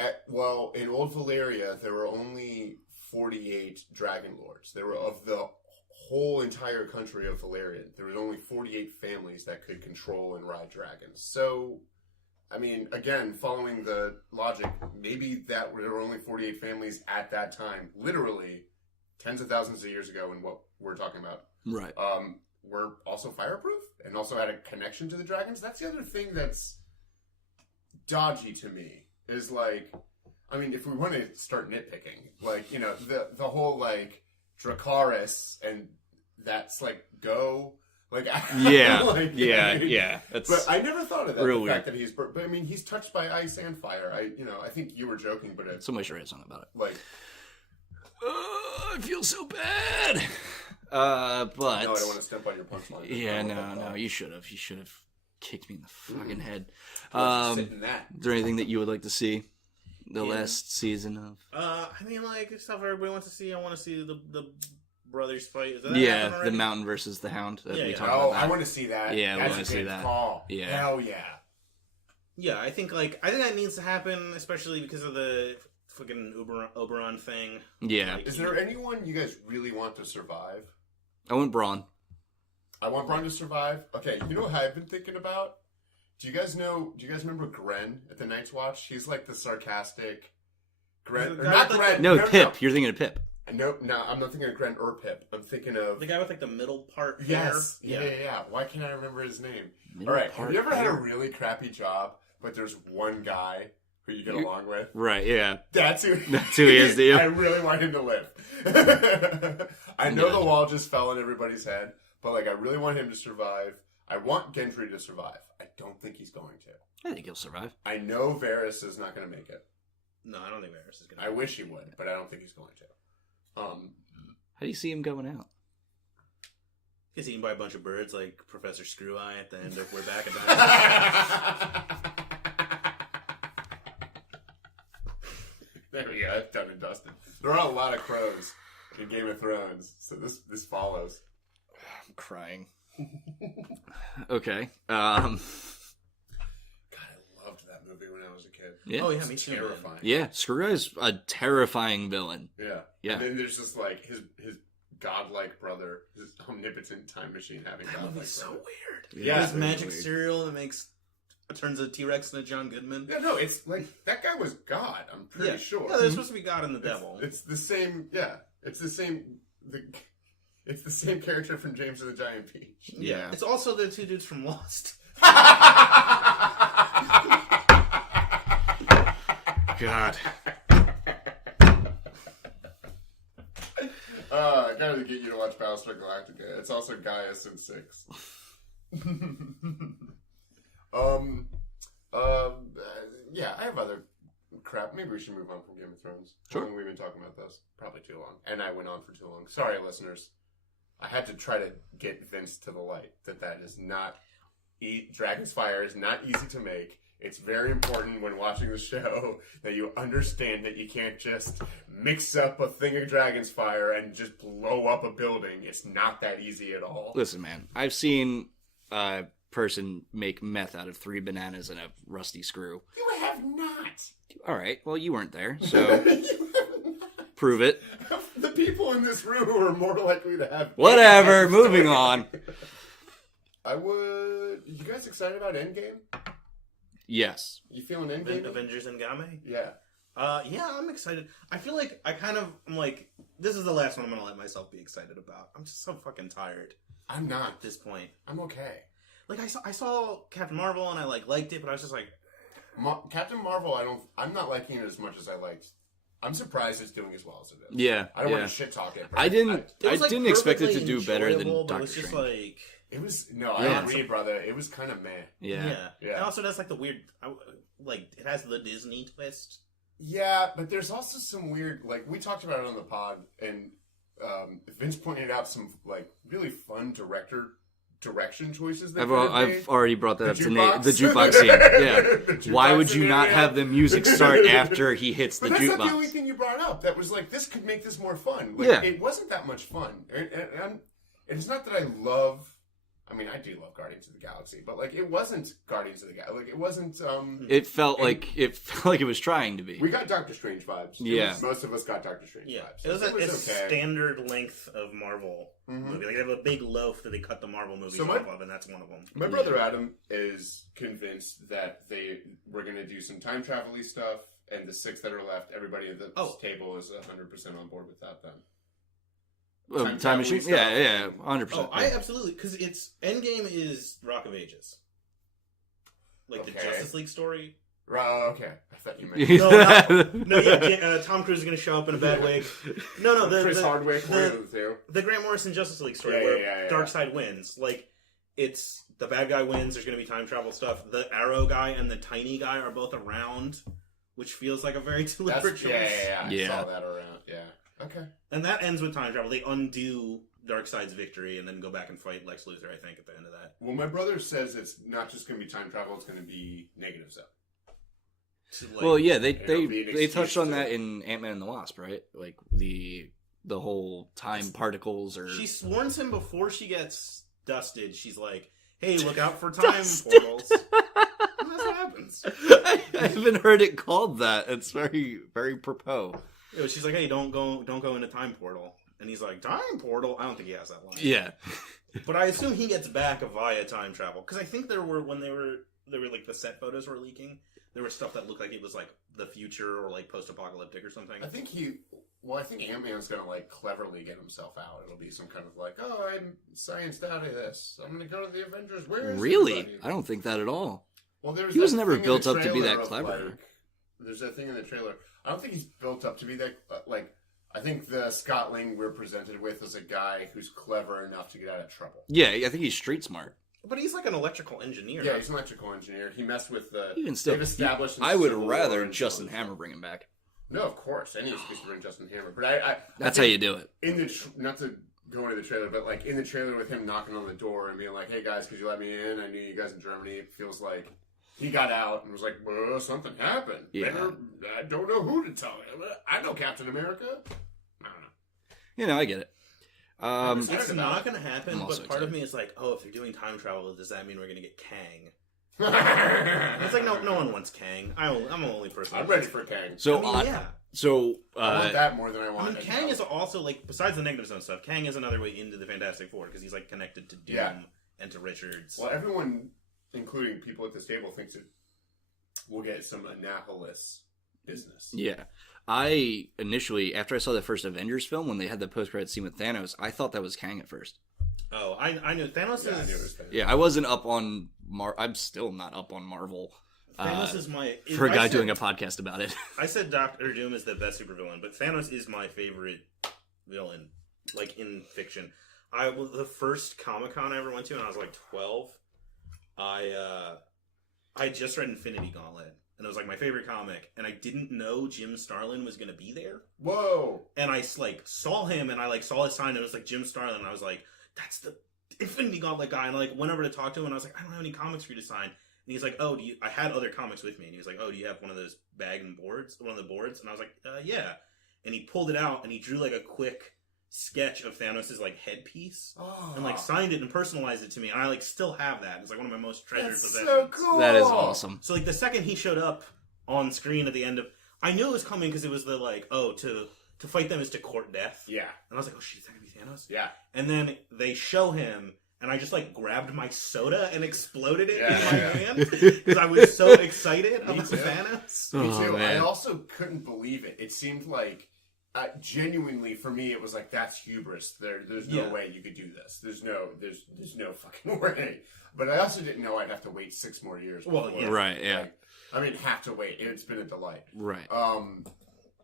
in Old Valyria, there were only 48 Dragon Lords. There were, of the whole entire country of Valyria, there were only 48 families that could control and ride dragons. So, I mean, again, following the logic, maybe there were only 48 families at that time, literally tens of thousands of years ago in what we're talking about. Right. Were also fireproof and also had a connection to the dragons. That's the other thing that's dodgy to me, is like, I mean, if we want to start nitpicking, like, you know, the whole like Dracarys and that's like go. Like, yeah, like, yeah. But I never thought of that. Real the weird. fact that but I mean, he's touched by ice and fire. I think you were joking, but it's somebody should write a song about it. Like, I feel so bad. But no, I don't want to step on your punchline. Yeah, no. You should have. You should have kicked me in the fucking head. Sit in that. Is there anything that you would like to see? The last season of. I mean, like stuff everybody wants to see. I want to see the brothers fight. Is that the Mountain versus the Hound. I want to see that. Yeah, I want to see that. Call. Yeah, hell yeah. Yeah, I think that needs to happen, especially because of the fucking Oberon thing. Yeah. Is there anyone you guys really want to survive? I want Braun. I want Braun to survive. Okay, you know what I've been thinking about? Do you guys remember Gren at the Night's Watch? He's like the sarcastic Gren. Or not Gren. No, Pip. No. You're thinking of Pip. No, I'm not thinking of Gren or Pip. I'm thinking of the guy with like the middle part. Yes. Yeah. Why can't I remember his name? All right. Have you ever had a really crappy job, but there's one guy who you get along with? Right. Yeah. That's who he is. To you. I really want him to live. I know the wall just fell in everybody's head, but like I really want him to survive. I want Gendry to survive. I don't think he's going to. I think he'll survive. I know Varys is not going to make it. No, I don't think Varys is going to. I wish he would, but I don't think he's going to. How do you see him going out? Gets eaten by a bunch of birds like Professor Screw-Eye at the end of We're Back at There we go. That's done and dusted. There are a lot of crows in Game of Thrones, so this follows. I'm crying. Okay. God, I loved that movie when I was a kid. Yeah. Oh yeah, me too. Terrifying. Yeah, Screw-Eye's a terrifying villain. Yeah. Yeah. And then there's just like his godlike brother, his omnipotent time machine having that godlike movie's so brother. weird. Yeah. His magic cereal that turns a T-Rex into John Goodman. Yeah, no, it's like that guy was God. I'm pretty sure. Yeah, there's supposed to be God and the devil. It's the same. Yeah, it's the same. It's the same character from James and the Giant Peach. Yeah. It's also the two dudes from Lost. God. I gotta get you to watch Battlestar Galactica. It's also Gaius and 6. Yeah, I have other crap. Maybe we should move on from Game of Thrones. Sure. How long have we been talking about this? Probably too long. And I went on for too long. Sorry, listeners. I had to try to get Vince to the light that is not... Dragon's Fire is not easy to make. It's very important when watching the show that you understand that you can't just mix up a thing of Dragon's Fire and just blow up a building. It's not that easy at all. Listen, man. I've seen a person make meth out of 3 bananas and a rusty screw. You have not. All right. Well, you weren't there, so prove it. The people in this room are more likely to have... Whatever. Moving on. You guys excited about Endgame? Yes. You feeling Endgame? Avengers Endgame? Yeah. Yeah, I'm excited. I feel like I'm like, this is the last one I'm gonna let myself be excited about. I'm just so fucking tired. I'm not. At this point. I'm okay. Like, I saw Captain Marvel and I liked it, but I was just like... Captain Marvel, I'm not liking it as much as I liked. I'm surprised it's doing as well as it is. Yeah. I don't want to shit talk it. I didn't expect it to do enjoyable, better than but Doctor it was just Strange. like... It was... No, I agree, brother. It was kind of meh. Yeah. It also does like the weird... Like, it has the Disney twist. Yeah, but there's also some weird... Like, we talked about it on the pod, and Vince pointed out some, like, really fun direction choices. I've already brought that up to Nate. The jukebox scene. Yeah. Why would you not have the music start after he hits the jukebox? That's not the only thing you brought up. That was like, this could make this more fun. Like, yeah. It wasn't that much fun. And it's not that I love... I mean, I do love Guardians of the Galaxy, but like, it wasn't Guardians of the Galaxy. Like, it wasn't. It felt like it was trying to be. We got Doctor Strange vibes. Yeah, most of us got Doctor Strange vibes. It was a standard length of Marvel movie. Like, they have a big loaf that they cut the Marvel movies off of, and that's one of them. My brother Adam is convinced that they were going to do some time travel-y stuff, and the 6 that are left, everybody at the table is 100% on board with that. Then. Time machine? Yeah, 100%. Oh, I absolutely, because it's Endgame is Rock of Ages, like the Justice League story. Okay. I thought you meant... Tom Cruise is going to show up in a bad wig. No, Chris Hardwick, the Grant Morrison Justice League story where Darkseid wins. Like, it's the bad guy wins, there's going to be time travel stuff. The Arrow guy and the Tiny guy are both around, which feels like a very deliberate choice. I saw that around, Okay. And that ends with time travel. They undo Darkseid's victory and then go back and fight Lex Luthor, I think, at the end of that. Well, my brother says it's not just going to be time travel, it's going to be negative stuff. Well, yeah, they touched on that in Ant-Man and the Wasp, right? Like, the whole time particles or... She warns him before she gets dusted. She's like, hey, look out for time portals. And that's what happens. I haven't heard it called that. It's very, very propos. She's like, hey, don't go into time portal. And he's like, time portal? I don't think he has that line. Yeah. But I assume he gets back via time travel. Because I think when they were like, the set photos were leaking, there was stuff that looked like it was, like, the future or, like, post-apocalyptic or something. I think Ant-Man's gonna, like, cleverly get himself out. It'll be some kind of, like, oh, I'm scienced out of this. I'm gonna go to the Avengers. Where is Really? everybody? I don't think that at all. Well, he was never built up to be that clever. Like, there's that thing in the trailer. I don't think he's built up to be that, like, I think the Scott Lang we're presented with is a guy who's clever enough to get out of trouble. Yeah, I think he's street smart. But he's like an electrical engineer. Yeah, he's an electrical engineer. He messed with the... Even still, I would rather Justin Hammer bring him back. No, of course. Any excuse to bring Justin Hammer. But that's how you do it. In the not to go into the trailer, but like in the trailer with him knocking on the door and being like, hey guys, could you let me in? I knew you guys in Germany. It feels like he got out and was like, well, something happened. Yeah. I don't know who to tell him. I know Captain America. I don't know. I get it. It's not going to happen, but part of me is like, oh, if you're doing time travel, does that mean we're going to get Kang? It's like, no one wants Kang. I'm the only person. I'm ready for Kang. So, I want that more than I want. Kang is also, like, besides the negative zone stuff, Kang is another way into the Fantastic Four, because he's, like, connected to Doom and to Richards. Well, everyone, including people at this table, thinks that we'll get some Annapolis business. Yeah. I initially, after I saw the first Avengers film, when they had the post-credit scene with Thanos, I thought that was Kang at first. Oh, I knew Thanos is... I knew it was Thanos. Yeah, I wasn't up on... I'm still not up on Marvel. Thanos is my... For a guy doing a podcast about it. I said Doctor Doom is the best supervillain, but Thanos is my favorite villain, like, in fiction. The first Comic-Con I ever went to, when I was, like, 12, I just read Infinity Gauntlet. And it was, like, my favorite comic. And I didn't know Jim Starlin was going to be there. Whoa! And I, like, saw him, and I, saw his sign, and it was, like, Jim Starlin. And I was like, that's the Infinity Gauntlet guy. And I, went over to talk to him, and I was like, I don't have any comics for you to sign. And he's like, oh, I had other comics with me. And he was like, oh, do you have one of those one of the boards? And I was like, yeah. And he pulled it out, and he drew, like, a quick sketch of Thanos' like headpiece and like signed it and personalized it to me, and I like still have that. It's like one of my most treasured possessions. So cool. That is awesome. So like the second he showed up on screen at the end of, I knew it was coming because it was the like, oh, to fight them is to court death. Yeah. And I was like, oh shit, is that gonna be Thanos? Yeah. And then they show him, and I just like grabbed my soda and exploded it in my hand because I was so excited about Thanos. Me too. Man. I also couldn't believe it. It seemed like genuinely for me, it was like, that's hubris. There's no way you could do this. There's no fucking way. But I also didn't know I'd have to wait 6 more years. Well, yeah. Right, yeah. Like, I mean, have to wait. It's been a delight. Right. Oh,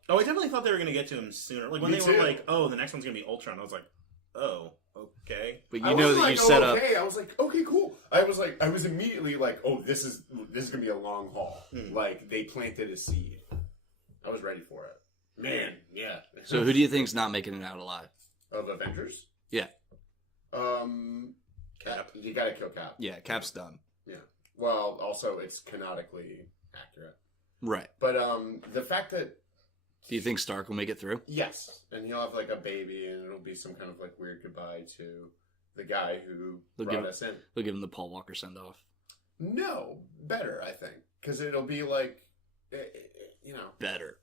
I definitely thought they were going to get to him sooner. Like when they were like, oh, the next one's going to be Ultron. I was like, oh, okay. But you know that you set up. I was like, okay, cool. I was immediately like, oh, this is going to be a long haul. Like they planted a seed. I was ready for it. Man, yeah. So who do you think's not making it out alive? Of Avengers? Yeah. Cap. You gotta kill Cap. Yeah, Cap's done. Yeah. Well, also it's canonically accurate. Right. But the fact that... Do you think Stark will make it through? Yes. And he'll have like a baby and it'll be some kind of like weird goodbye to the guy who brought us in. They'll give him the Paul Walker send-off. No. Better, I think. Because it'll be like, you know... Better.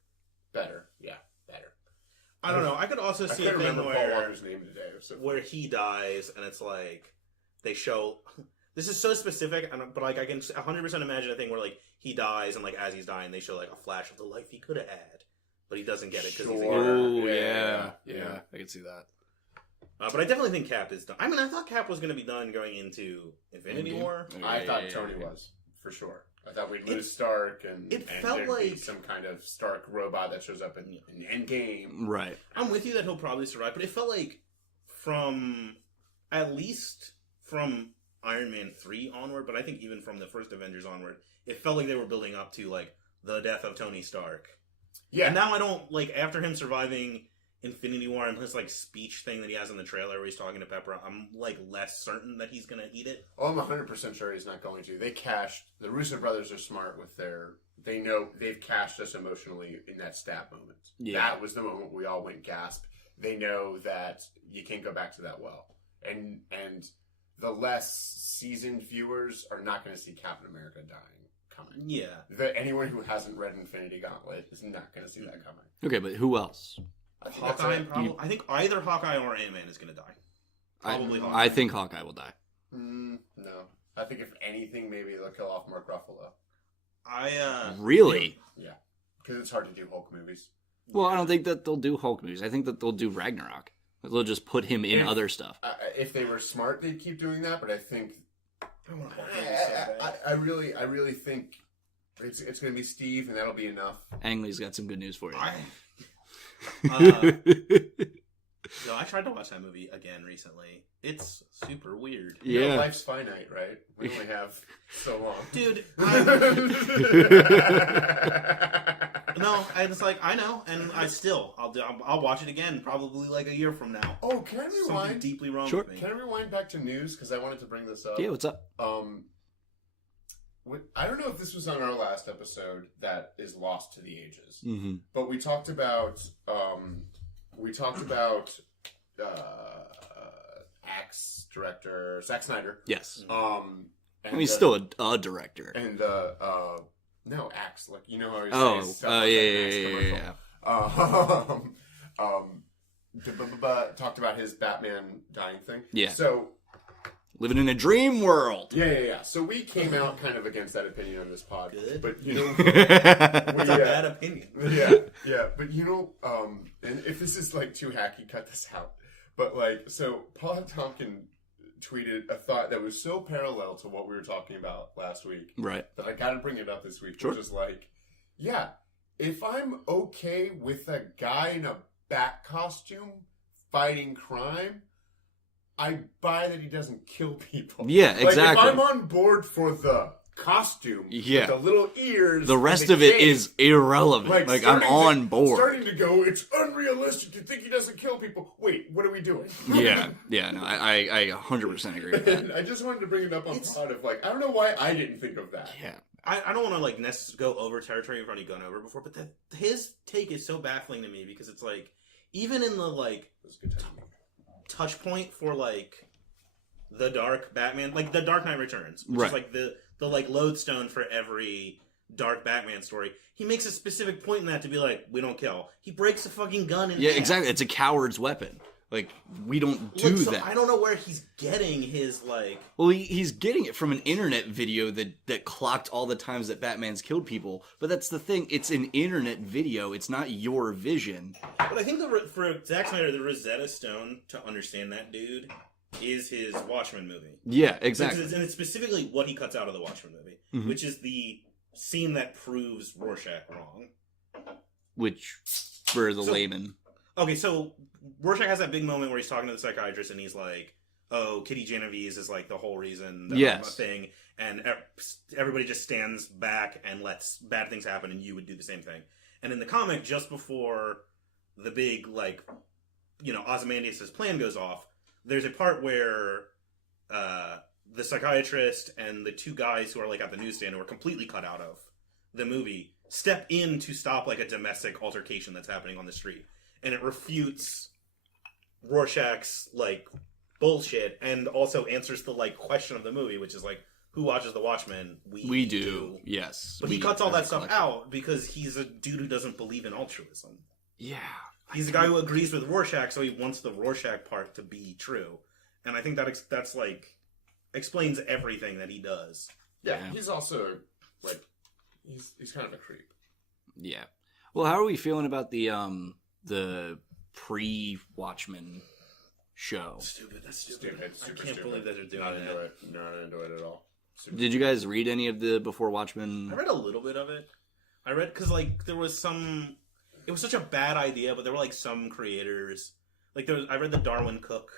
Yeah, better. I don't know. I could also see a thing Paul Walker's name today. Where he dies, and it's like they show. This is so specific, but like I can 100% imagine a thing where like he dies, and like as he's dying, they show like a flash of the life he could have had, but he doesn't get it because he's a Oh yeah, I can see that. But I definitely think Cap is done. I mean, I thought Cap was going to be done going into Infinity War. I thought Tony was for sure. I thought we'd lose Stark, and felt there'd like be some kind of Stark robot that shows up in Endgame. Right. I'm with you that he'll probably survive, but it felt like at least from Iron Man 3 onward, but I think even from the first Avengers onward, it felt like they were building up to, like, the death of Tony Stark. Yeah. And now I don't, like, after him surviving Infinity War and his, like, speech thing that he has in the trailer where he's talking to Pepper, I'm, like, less certain that he's gonna eat it. Oh, I'm 100% sure he's not going to. They cashed, the Russo brothers are smart with they know they've cashed us emotionally in that stab moment. Yeah. That was the moment we all went gasp. They know that you can't go back to that well. And the less seasoned viewers are not going to see Captain America dying coming. Yeah. Anyone who hasn't read Infinity Gauntlet is not going to see that coming. Okay, but who else? Hawkeye, probably. I think either Hawkeye or Ant-Man is going to die. Probably Hawkeye. I think Hawkeye will die. No. I think if anything, maybe they'll kill off Mark Ruffalo. Really? Yeah. Because it's hard to do Hulk movies. Well, I don't think that they'll do Hulk movies. I think that they'll do Ragnarok. They'll just put him in other stuff. If they were smart, they'd keep doing that. But I think I really think it's going to be Steve, and that'll be enough. Ang Lee's got some good news for you. So I tried to watch that movie again recently. It's super weird. Yeah, life's finite, right? We only have so long, dude. No, and it's like I know, and I'll watch it again probably like a year from now. Oh, can I rewind? Something deeply wrong with me. Can I rewind back to news because I wanted to bring this up? Yeah, what's up? I don't know if this was on our last episode that is lost to the ages, but we talked about Axe director Zack Snyder. Yes. And he's still a director. And no, Axe, like you know how he says. Yeah. Talked about his Batman dying thing. Yeah. So living in a dream world. Yeah. So we came out kind of against that opinion on this pod. Good. But you know, it's a bad opinion. Yeah. But you know, and if this is like too hacky, cut this out. But like, so Paul Tompkin tweeted a thought that was so parallel to what we were talking about last week, right? That I got to bring it up this week. Sure. Which is like, yeah, if I'm okay with a guy in a bat costume fighting crime, I buy that he doesn't kill people. Yeah, exactly. Like, if I'm on board for the costume, with the little ears, the rest of it is irrelevant. Like I'm on board. Starting to go, it's unrealistic to think he doesn't kill people. Wait, what are we doing? Yeah, no, I 100% agree with that. I just wanted to bring it up on pod of like, I don't know why I didn't think of that. Yeah. I don't want to like go over territory you've already gone over before, but his take is so baffling to me because it's like, even in the like touch point for like the Dark Batman, like the Dark Knight Returns, which is like the like lodestone for every Dark Batman story. He makes a specific point in that to be like, we don't kill. He breaks a fucking gun in half. Exactly. It's a coward's weapon. Like, we don't do that. I don't know where he's getting his, like... Well, he's getting it from an internet video that clocked all the times that Batman's killed people. But that's the thing. It's an internet video. It's not your vision. But I think for Zack Snyder, the Rosetta Stone to understand that dude is his Watchmen movie. Yeah, exactly. And it's specifically what he cuts out of the Watchmen movie, which is the scene that proves Rorschach wrong. Which, for the layman... Okay, so Rorschach has that big moment where he's talking to the psychiatrist and he's like, oh, Kitty Genovese is like the whole reason that I'm a thing, and everybody just stands back and lets bad things happen, and you would do the same thing. And in the comic, just before the big, like, you know, Ozymandias' plan goes off, there's a part where the psychiatrist and the two guys who are like at the newsstand who are completely cut out of the movie step in to stop like a domestic altercation that's happening on the street. And it refutes Rorschach's, like, bullshit and also answers the, like, question of the movie, which is, like, who watches The Watchmen? We do. Yes. But he cuts all that stuff out because he's a dude who doesn't believe in altruism. Yeah. He's a guy who agrees with Rorschach, so he wants the Rorschach part to be true. And I think that's like, explains everything that he does. Yeah, he's also, like, he's kind of a creep. Yeah. Well, how are we feeling about the pre-Watchmen show? Stupid. That's stupid. It's I can't believe that they're doing that. Not into it at all. Did you guys read any of the Before Watchmen? I read a little bit of it. I read because like there was some. It was such a bad idea, but there were like some creators. Like I read the Darwin Cook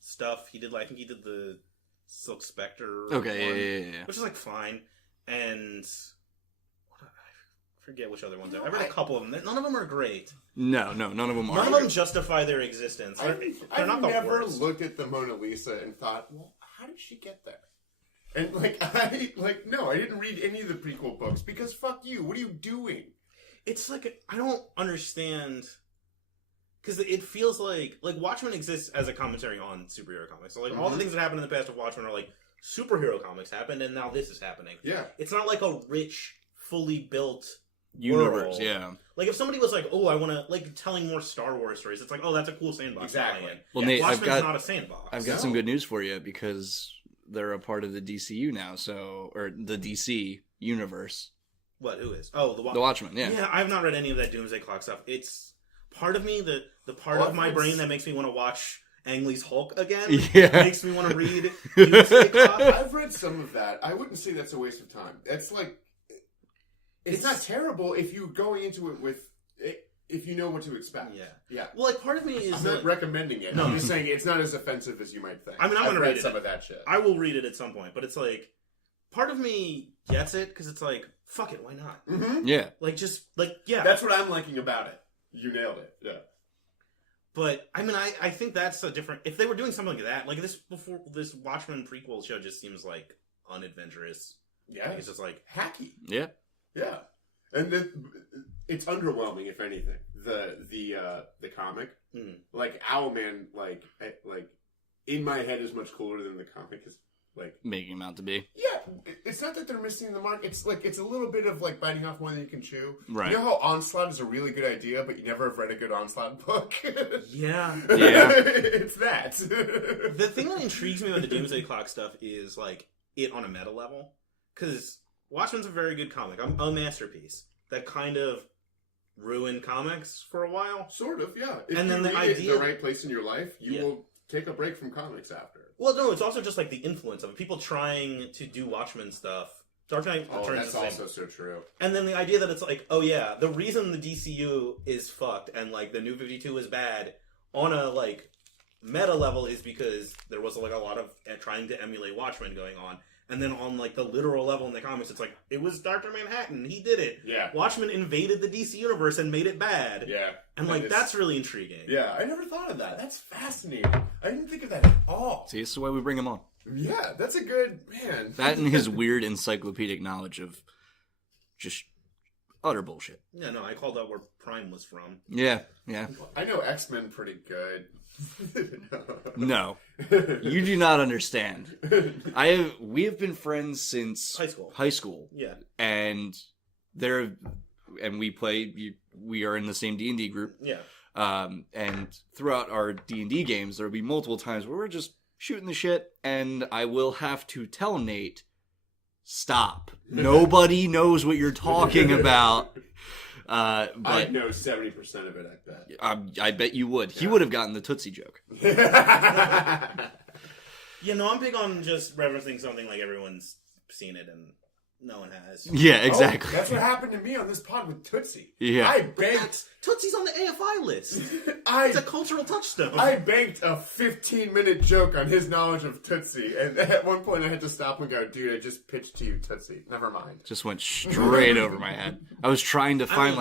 stuff. He did. I think he did the Silk Spectre. Okay, yeah. Which is like fine, and I forget which other ones. I read a couple of them. None of them are great. No, none of them are. None of them justify their existence. They're not the never worst. looked at the Mona Lisa and thought, well, how did she get there? And no, I didn't read any of the prequel books because fuck you. What are you doing? It's like I don't understand because it feels like Watchmen exists as a commentary on superhero comics. So all the things that happened in the past of Watchmen are like superhero comics happened, and now this is happening. Yeah, it's not like a rich, fully built universe. world. Yeah, like if somebody was like, "Oh, I want to telling more Star Wars stories," it's like, "Oh, that's a cool sandbox." Exactly. Well, Nate, Watchmen's not a sandbox. I've got some good news for you because they're a part of the DCU now, or the DC universe. What? Who is? Oh, the Watchmen. Yeah. Yeah, I've not read any of that Doomsday Clock stuff. It's part of me the part of my brain that makes me want to watch Ang Lee's Hulk again. Yeah. Makes me want to read Doomsday Clock. I've read some of that. I wouldn't say that's a waste of time. It's like it's not terrible if you're going into it with if you know what to expect. Yeah. Well, like part of me is I'm not recommending it. No. I'm just saying it's not as offensive as you might think. I mean, I'm going to read some of that shit. I will read it at some point, but it's like part of me gets it because it's like, fuck it, why not? Mm-hmm. Yeah. Yeah. That's what I'm liking about it. You nailed it. Yeah. But I mean, I think that's a different. If they were doing something like that, like this Watchmen prequel show, just seems like unadventurous. Yeah, it's just like hacky. Yeah. And it's underwhelming, if anything. The comic, like Owlman, like in my head is much cooler than the comic is. Like making him out to be. Yeah, it's not that they're missing the mark. It's like it's a little bit of like biting off more than you can chew. Right. You know how Onslaught is a really good idea, but you never have read a good Onslaught book. Yeah. It's that. The thing that intrigues me about the Doomsday Clock stuff is like it on a meta level, because Watchmen's a very good comic, a masterpiece that kind of ruined comics for a while. Sort of, yeah. If and then you the read idea it in the right place in your life, you will take a break from comics after. Well, no, it's also just like the influence of it. People trying to do Watchmen stuff. That's also so true. And then the idea that it's like, oh yeah, the reason the DCU is fucked and like the New 52 is bad on a like meta level is because there was like a lot of trying to emulate Watchmen going on. And then on like the literal level in the comics, it's like, it was Dr. Manhattan. He did it. Yeah. Watchmen invaded the DC universe and made it bad. Yeah. And like, that's really intriguing. Yeah, I never thought of that. That's fascinating. I didn't think of that at all. See, this is why we bring him on. Yeah, that's a good, man. That and his weird encyclopedic knowledge of just utter bullshit. Yeah, no, I called out where Prime was from. Yeah. I know X-Men pretty good. No, you do not understand. We have been friends since high school. Yeah, and we are in the same D&D group. Yeah, and throughout our D&D games, there will be multiple times where we're just shooting the shit, and I will have to tell Nate, stop. Nobody knows what you're talking about. I know 70% of it, I bet. I bet you would. Yeah. He would have gotten the Tootsie joke. Yeah, no, I'm big on just referencing something like everyone's seen it and no one has. Yeah, exactly. That's what happened to me on this pod with Tootsie. Yeah. I banked... Tootsie's on the AFI list. It's a cultural touchstone. I banked a 15-minute joke on his knowledge of Tootsie, and at one point I had to stop and go, dude, I just pitched to you Tootsie. Never mind. Just went straight over my head. I was trying to find,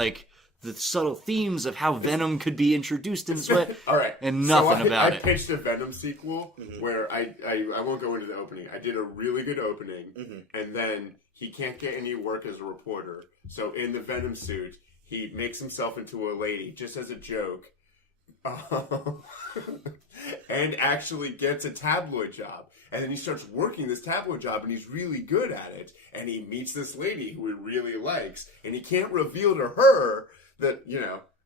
the subtle themes of how Venom could be introduced in this way. All right. And nothing about it. I pitched a Venom sequel where I won't go into the opening. I did a really good opening, and then he can't get any work as a reporter. So in the Venom suit, he makes himself into a lady just as a joke. And actually gets a tabloid job. And then he starts working this tabloid job, and he's really good at it. And he meets this lady who he really likes. And he can't reveal to her that,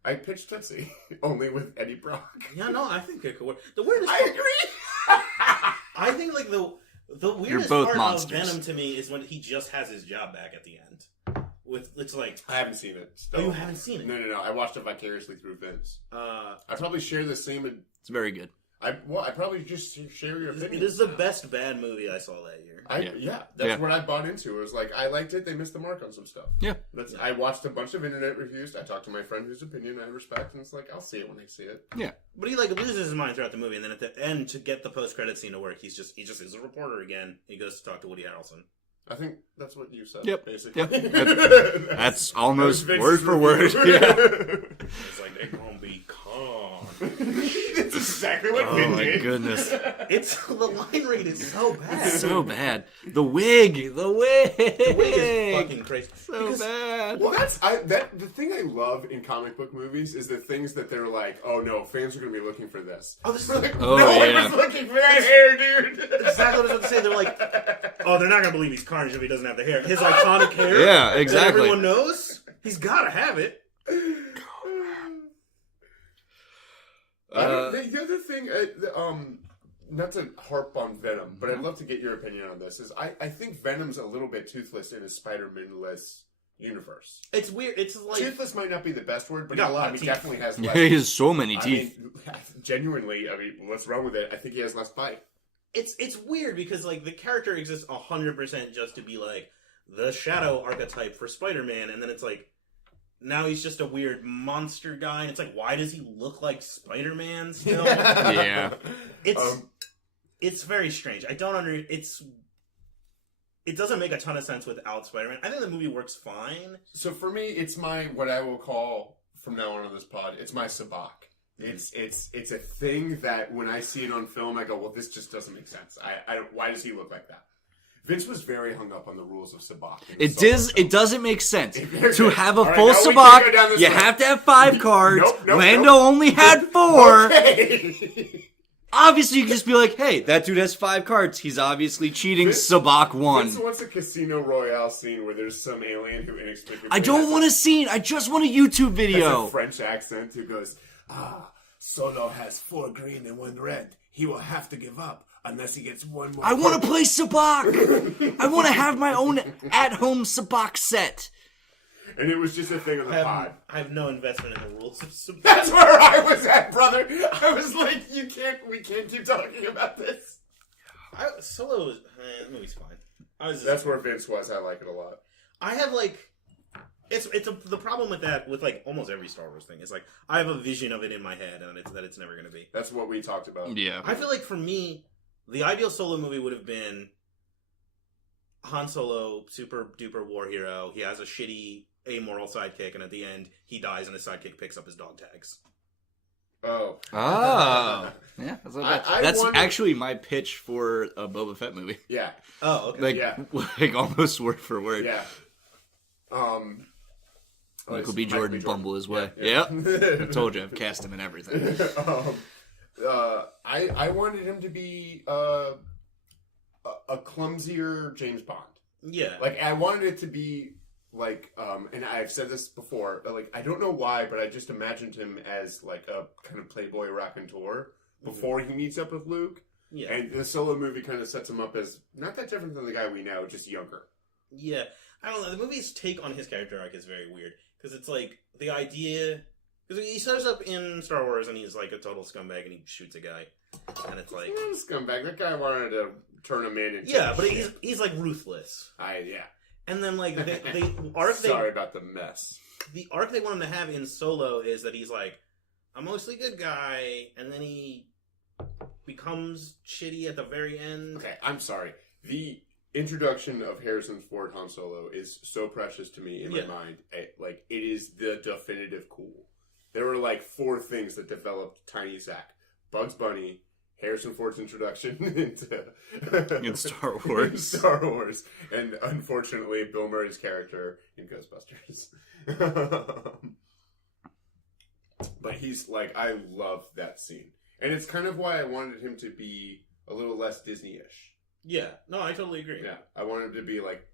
I pitched Tootsie. Only with Eddie Brock. Yeah, no, I think it could work. The weirdest I agree! I think, the weirdest part of Venom to me is when he just has his job back at the end. It's like... I haven't seen it. Oh, you haven't seen it? No. I watched it vicariously through Vince. I probably share the same... It's very good. I probably just share your opinion. It is the best bad movie I saw that year. That's what I bought into. It was like, I liked it, they missed the mark on some stuff. Yeah. I watched a bunch of internet reviews, I talked to my friend whose opinion I respect, and it's like, I'll see it when I see it. Yeah. But he like loses his mind throughout the movie, and then at the end, to get the post-credit scene to work, he just is a reporter again. He goes to talk to Woody Harrelson. I think that's what you said, basically. Yep. That's almost word for word. Yeah. It's like, they're gonna be calm. That's exactly what Vin did. Oh my goodness. The line read is so bad. So bad. The wig. The wig is fucking crazy. So bad. Well, the thing I love in comic book movies is the things that they're like, oh no, fans are going to be looking for this. Oh, this is like, no one was looking for that hair, dude. Exactly what I was about to say. They're like, oh, they're not going to believe he's Carnage if he doesn't have the hair. His iconic hair. Yeah, exactly. That everyone knows. He's got to have it. The other thing, not to harp on Venom, but I'd love to get your opinion on this, is I think Venom's a little bit toothless in a Spider-Man-less universe. It's weird. It's like... Toothless might not be the best word, but got a lot of he teeth. definitely has less. He has so many teeth. Genuinely, let's run with it. I think he has less bite. It's weird because like the character exists 100% just to be like the shadow archetype for Spider-Man, and then it's like now he's just a weird monster guy, and it's like, why does he look like Spider-Man still? Yeah. It's very strange. I don't it doesn't make a ton of sense without Spider-Man. I think the movie works fine. So for me, it's what I will call from now on this pod, it's my sabacc. It's a thing that when I see it on film, I go, well, this just doesn't make sense. Why does he look like that? Vince was very hung up on the rules of sabacc. It doesn't make sense. To have a full sabacc, you have to have 5 cards. Lando only had 4. Okay. Obviously, you can just be like, hey, that dude has 5 cards. He's obviously cheating sabacc 1. Vince wants a Casino Royale scene where there's some alien who inexplicably... I don't want a scene. I just want a YouTube video. Has a French accent who goes, Solo has 4 green and 1 red. He will have to give up unless he gets 1 more. I want to play sabacc. I want to have my own at-home sabacc set. And it was just a thing on the pod. I have no investment in the rules of sabacc. That's where I was at, brother. I was like, we can't keep talking about this. Solo was... the movie's fine. That's where Vince was. I like it a lot. I have like... the problem with that, with like almost every Star Wars thing, is like I have a vision of it in my head, and it's never going to be. That's what we talked about. Yeah. I feel like for me, the ideal Solo movie would have been Han Solo, super duper war hero. He has a shitty, amoral sidekick, and at the end, he dies, and his sidekick picks up his dog tags. Oh. Yeah. That's actually my pitch for a Boba Fett movie. Yeah. Oh, okay. Like almost word for word. Yeah. Michael B. Jordan bumble his way. Yeah. I told you, I've cast him in everything. I wanted him to be a clumsier James Bond. Yeah. Like, I wanted it to be like, and I've said this before, but like, I don't know why, but I just imagined him as like a kind of playboy raconteur before he meets up with Luke. Yeah. And the Solo movie kind of sets him up as not that different than the guy we know, just younger. Yeah. I don't know. The movie's take on his character arc is very weird. Because it's like, the idea... Because he shows up in Star Wars and he's like a total scumbag and he shoots a guy. And it's like... He's not a scumbag. That guy wanted to turn him in and... Yeah, but he's like ruthless. Yeah. And then like, the arc Sorry about the mess. The arc they want him to have in Solo is that he's like a mostly good guy, and then he becomes shitty at the very end. Okay, I'm sorry. The introduction of Harrison Ford Han Solo is so precious to me in my mind. It is the definitive cool. There were like 4 things that developed Tiny Zack: Bugs Bunny, Harrison Ford's introduction in Star Wars, and unfortunately Bill Murray's character in Ghostbusters. But he's like, I love that scene, and it's kind of why I wanted him to be a little less Disney-ish. Yeah, no, I totally agree. Yeah, I wanted him to be like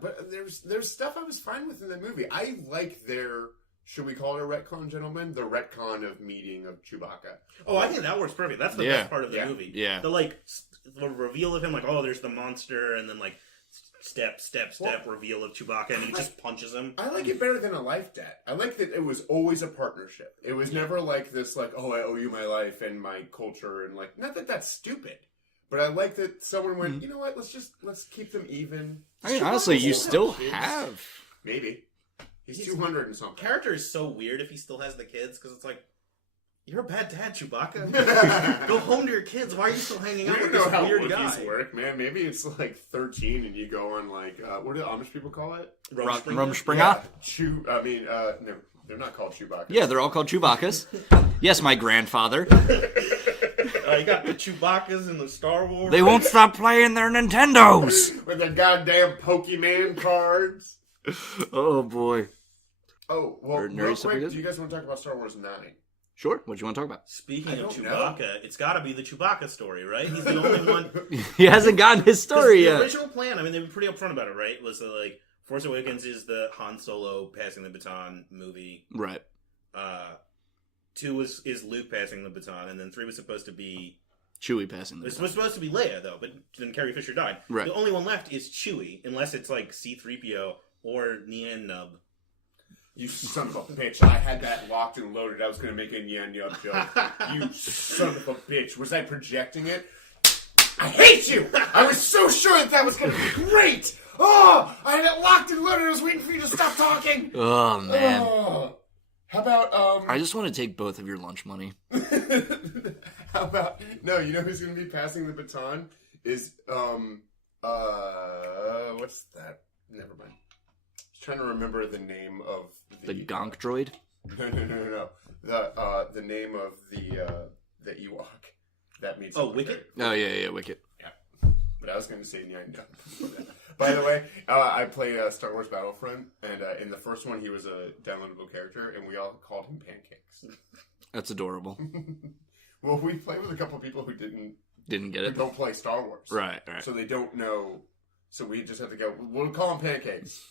but there's stuff I was fine with in the movie. I like their, should we call it a retcon, gentlemen? The retcon of meeting of Chewbacca. Oh, I think that works perfect. That's the best part of the movie. Yeah. The reveal of him, like, oh, there's the monster, and then like step, reveal of Chewbacca, and he just punches him. I like it better than a life debt. I like that it was always a partnership. It was never like this, like, oh, I owe you my life and my culture, and like, not that that's stupid, but I like that someone went, you know what, let's keep them even. I mean, honestly, you still have. Maybe. He's 200 and something. Character is so weird if he still has the kids, because it's like, you're a bad dad, Chewbacca. Go home to your kids. Why are you still hanging out with this weird guy? Wookiees work, man. Maybe it's like 13 and you go on like, what do the Amish people call it? Rumspringer? Yeah. No, they're not called Chewbacca. Yeah, they're all called Chewbaccas. Yes, my grandfather. You got the Chewbaccas and the Star Wars. They won't stop playing their Nintendos. With their goddamn Pokemon cards. Oh, boy. Oh, well, real quick, do you guys want to talk about Star Wars 9? Sure. What do you want to talk about? Speaking of Chewbacca, it's got to be the Chewbacca story, right? He's the only one. He hasn't gotten his story yet. The original plan, I mean, they were pretty upfront about it, right? Was that, like, Force Awakens is the Han Solo passing the baton movie. Right. 2 is Luke passing the baton, and then 3 was supposed to be Chewie passing the baton. It was supposed to be Leia, though, but then Carrie Fisher died. Right. The only one left is Chewie, unless it's like C-3PO or Nien Nub. You son of a bitch. I had that locked and loaded. I was going to make a Nien Nub joke. You son of a bitch. Was I projecting it? I hate you! I was so sure that was going to be great! Oh! I had it locked and loaded. I was waiting for you to stop talking! Oh, man. How about, I just want to take both of your lunch money. How about... No, you know who's going to be passing the baton? Is, what's that? Never mind. I was trying to remember the name of the Gonk droid? No. The name of the Ewok that meets... Oh, Wicket? Oh, yeah, Wicket. Yeah. But I was going to say Nyan. By the way, I played Star Wars Battlefront, and in the first one, he was a downloadable character, and we all called him Pancakes. That's adorable. Well, we played with a couple people who didn't get it. Who don't play Star Wars. Right. So they don't know. So we just have to go, we'll call him Pancakes.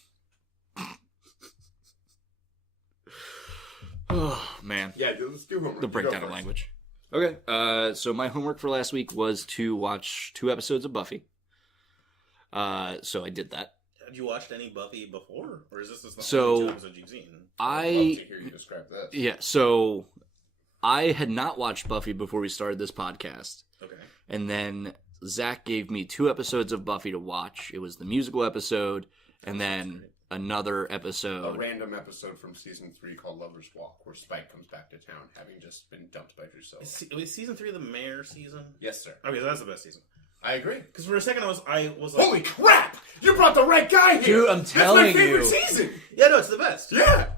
Oh, man. Yeah, let's do homework. The breakdown of language. Okay, so my homework for last week was to watch 2 episodes of Buffy. So I did that. Had you watched any Buffy before? Or is this the only 2 episodes you've seen? I'd love to hear you describe this. Yeah, so I had not watched Buffy before we started this podcast. Okay. And then Zach gave me 2 episodes of Buffy to watch. It was the musical episode, and then another episode. A random episode from season 3 called Lover's Walk, where Spike comes back to town, having just been dumped by Drusilla. Was season 3 the mayor season? Yes, sir. Okay, so that's the best season. I agree. Because for a second I was like... Holy crap! You brought the right guy here! Dude, I'm telling you. That's my favorite season! Yeah, no, it's the best. Yeah!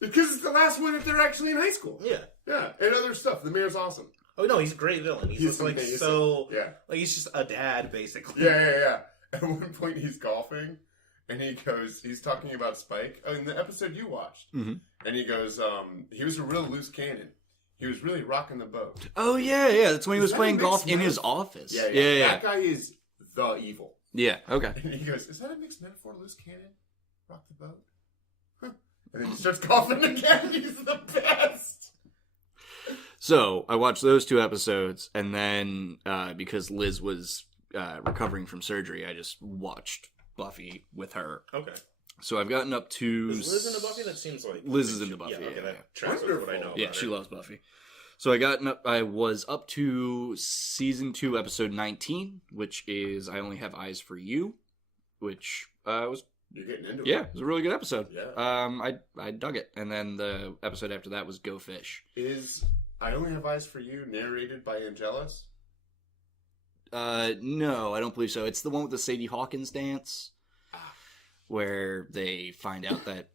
Because it's the last one that they're actually in high school. Yeah. Yeah, and other stuff. The mayor's awesome. Oh, no, he's a great villain. He's just like so... Yeah. Like, he's just a dad, basically. Yeah. At one point he's golfing, and he's talking about Spike. Oh, in the episode you watched. Mm-hmm. And he goes, he was a real loose cannon. He was really rocking the boat. Oh, yeah. That's when he was playing golf in his office. Yeah. That guy is the evil. Yeah, okay. And he goes, is that a mixed metaphor, loose cannon? Rock the boat? Huh. And then he starts golfing again. He's the best. So, I watched those 2 episodes, and then, because Liz was recovering from surgery, I just watched Buffy with her. Okay. So I've gotten up to... Is Liz into Buffy? That seems like... Liz is into Buffy, yeah. Okay, yeah. that tracks with what I know about Yeah, she loves Buffy. So I was up to season 2, episode 19, which is I Only Have Eyes for You, which was... You're getting into it. Yeah, it was a really good episode. Yeah. I dug it. And then the episode after that was Go Fish. Is I Only Have Eyes for You narrated by Angelus? No, I don't believe so. It's the one with the Sadie Hawkins dance, where they find out that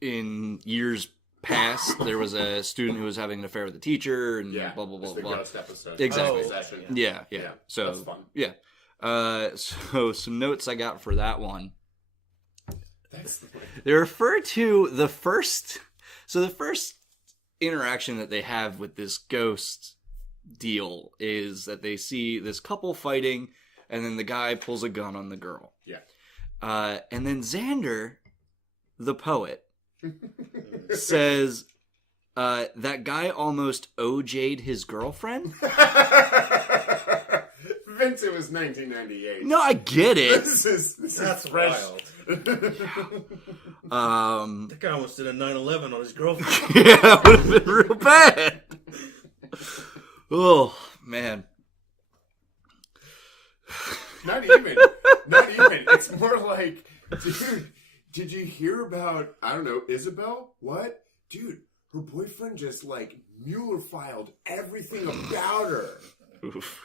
in years past there was a student who was having an affair with a teacher, and blah blah blah it's the blah. ghost episode. Exactly. Yeah. So that's fun. Yeah. So some notes I got for that one. They refer to the first interaction that they have with this ghost deal is that they see this couple fighting, and then the guy pulls a gun on the girl. Yeah. And then Xander, the poet, says that guy almost OJ'd his girlfriend. Vince, it was 1998. No, I get it. That's fresh. wild. Um, That guy almost did a 9/11 on his girlfriend. yeah, that would have been real bad. Oh, man. Not even. It's more like, dude, did you hear about, I don't know, Isabel? What? Dude, her boyfriend just, like, Mueller filed everything about her. Oof.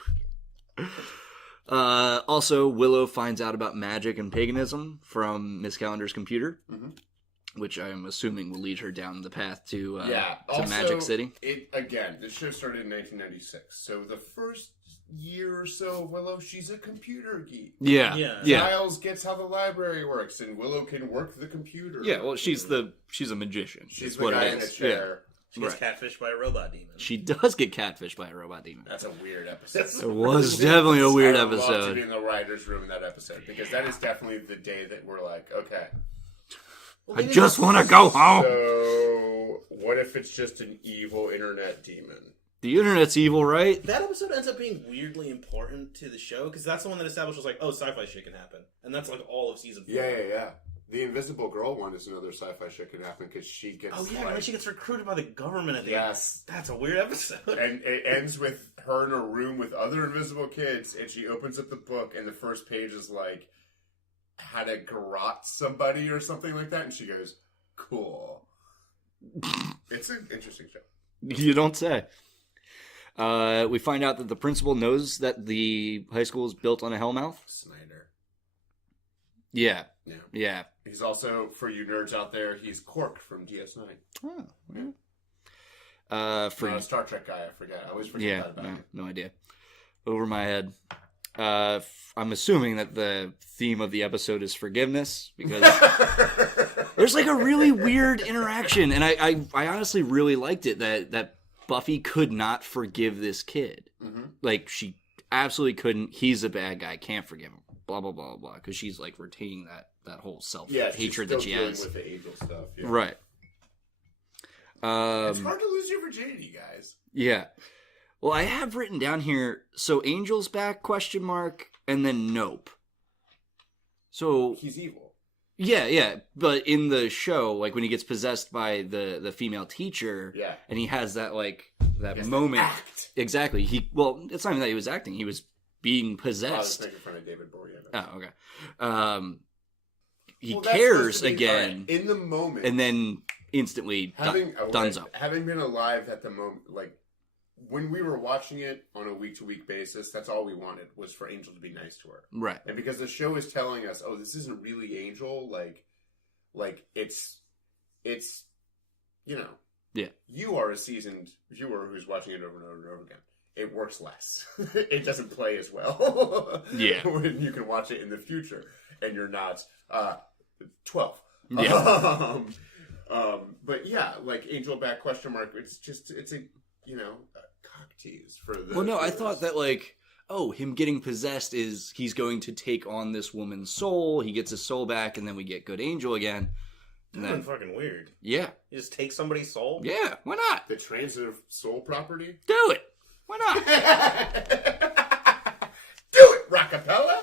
Also, Willow finds out about magic and paganism from Miss Calendar's computer, which I'm assuming will lead her down the path to Also, Magic City. Again, this show started in 1996, so the first year or so of Willow, she's a computer geek. Yeah. Giles gets how the library works, and Willow can work the computer. Yeah, well, she's a magician. She's what the guy it in a is. chair. She gets catfished by a robot demon. She does get catfished by a robot demon. That's a weird episode. It was definitely a weird I would love to episode. be in the writer's room in that episode, because that is definitely the day that we're like, okay. I just want to go home. So, what if it's just an evil internet demon? The internet's evil, right? That episode ends up being weirdly important to the show, because that's the one that establishes, like, oh, sci-fi shit can happen. And that's, like, all of season 4. Yeah. The Invisible Girl one is another sci-fi shit can happen, because she gets... Oh, yeah, and she gets recruited by the government at the end. Yes. That's a weird episode. And it ends with her in a room with other invisible kids, and she opens up the book, and the first page is like, how to garrote somebody or something like that, and she goes, cool. It's an interesting show. You don't say. We find out that the principal knows that the high school is built on a hellmouth. Snyder. Yeah. Yeah. He's also, for you nerds out there, he's Quark from DS9. Oh, yeah. Not a Star Trek guy, I forget. I always forget that about him. No idea. Over my head. I'm assuming that the theme of the episode is forgiveness, because there's like a really weird interaction, and I honestly really liked it that Buffy could not forgive this kid. Mm-hmm. Like, she absolutely couldn't. He's a bad guy, can't forgive him. Blah blah blah blah. Because she's like retaining that whole self hatred that she has. With the angel stuff, yeah. Right. It's hard to lose your virginity, guys. Yeah. Well, I have written down here, so Angel's back, ? And then nope. So he's evil. Yeah. But in the show, like when he gets possessed by the female teacher, and he has that moment. Act. Exactly. It's not even that he was acting, he was being possessed. I was making fun of David Boreanaz. Oh, okay. He cares again. In the moment. And then instantly done's up. Having been alive at the moment, like, when we were watching it on a week-to-week basis, that's all we wanted, was for Angel to be nice to her. Right. And because the show is telling us, oh, this isn't really Angel, like it's, you know. Yeah. You are a seasoned viewer who's watching it over and over and over again. It works less. It doesn't play as well. Yeah. When you can watch it in the future, and you're not 12. Yeah. But yeah, like Angel back ? It's a, you know, cock tease for the... Well, no, I thought that, like, him getting possessed is he's going to take on this woman's soul. He gets his soul back, and then we get good Angel again. And then fucking weird. Yeah. You just take somebody's soul? Yeah, why not? The transitive soul property? Do it. Why not? Do it, Rockapella!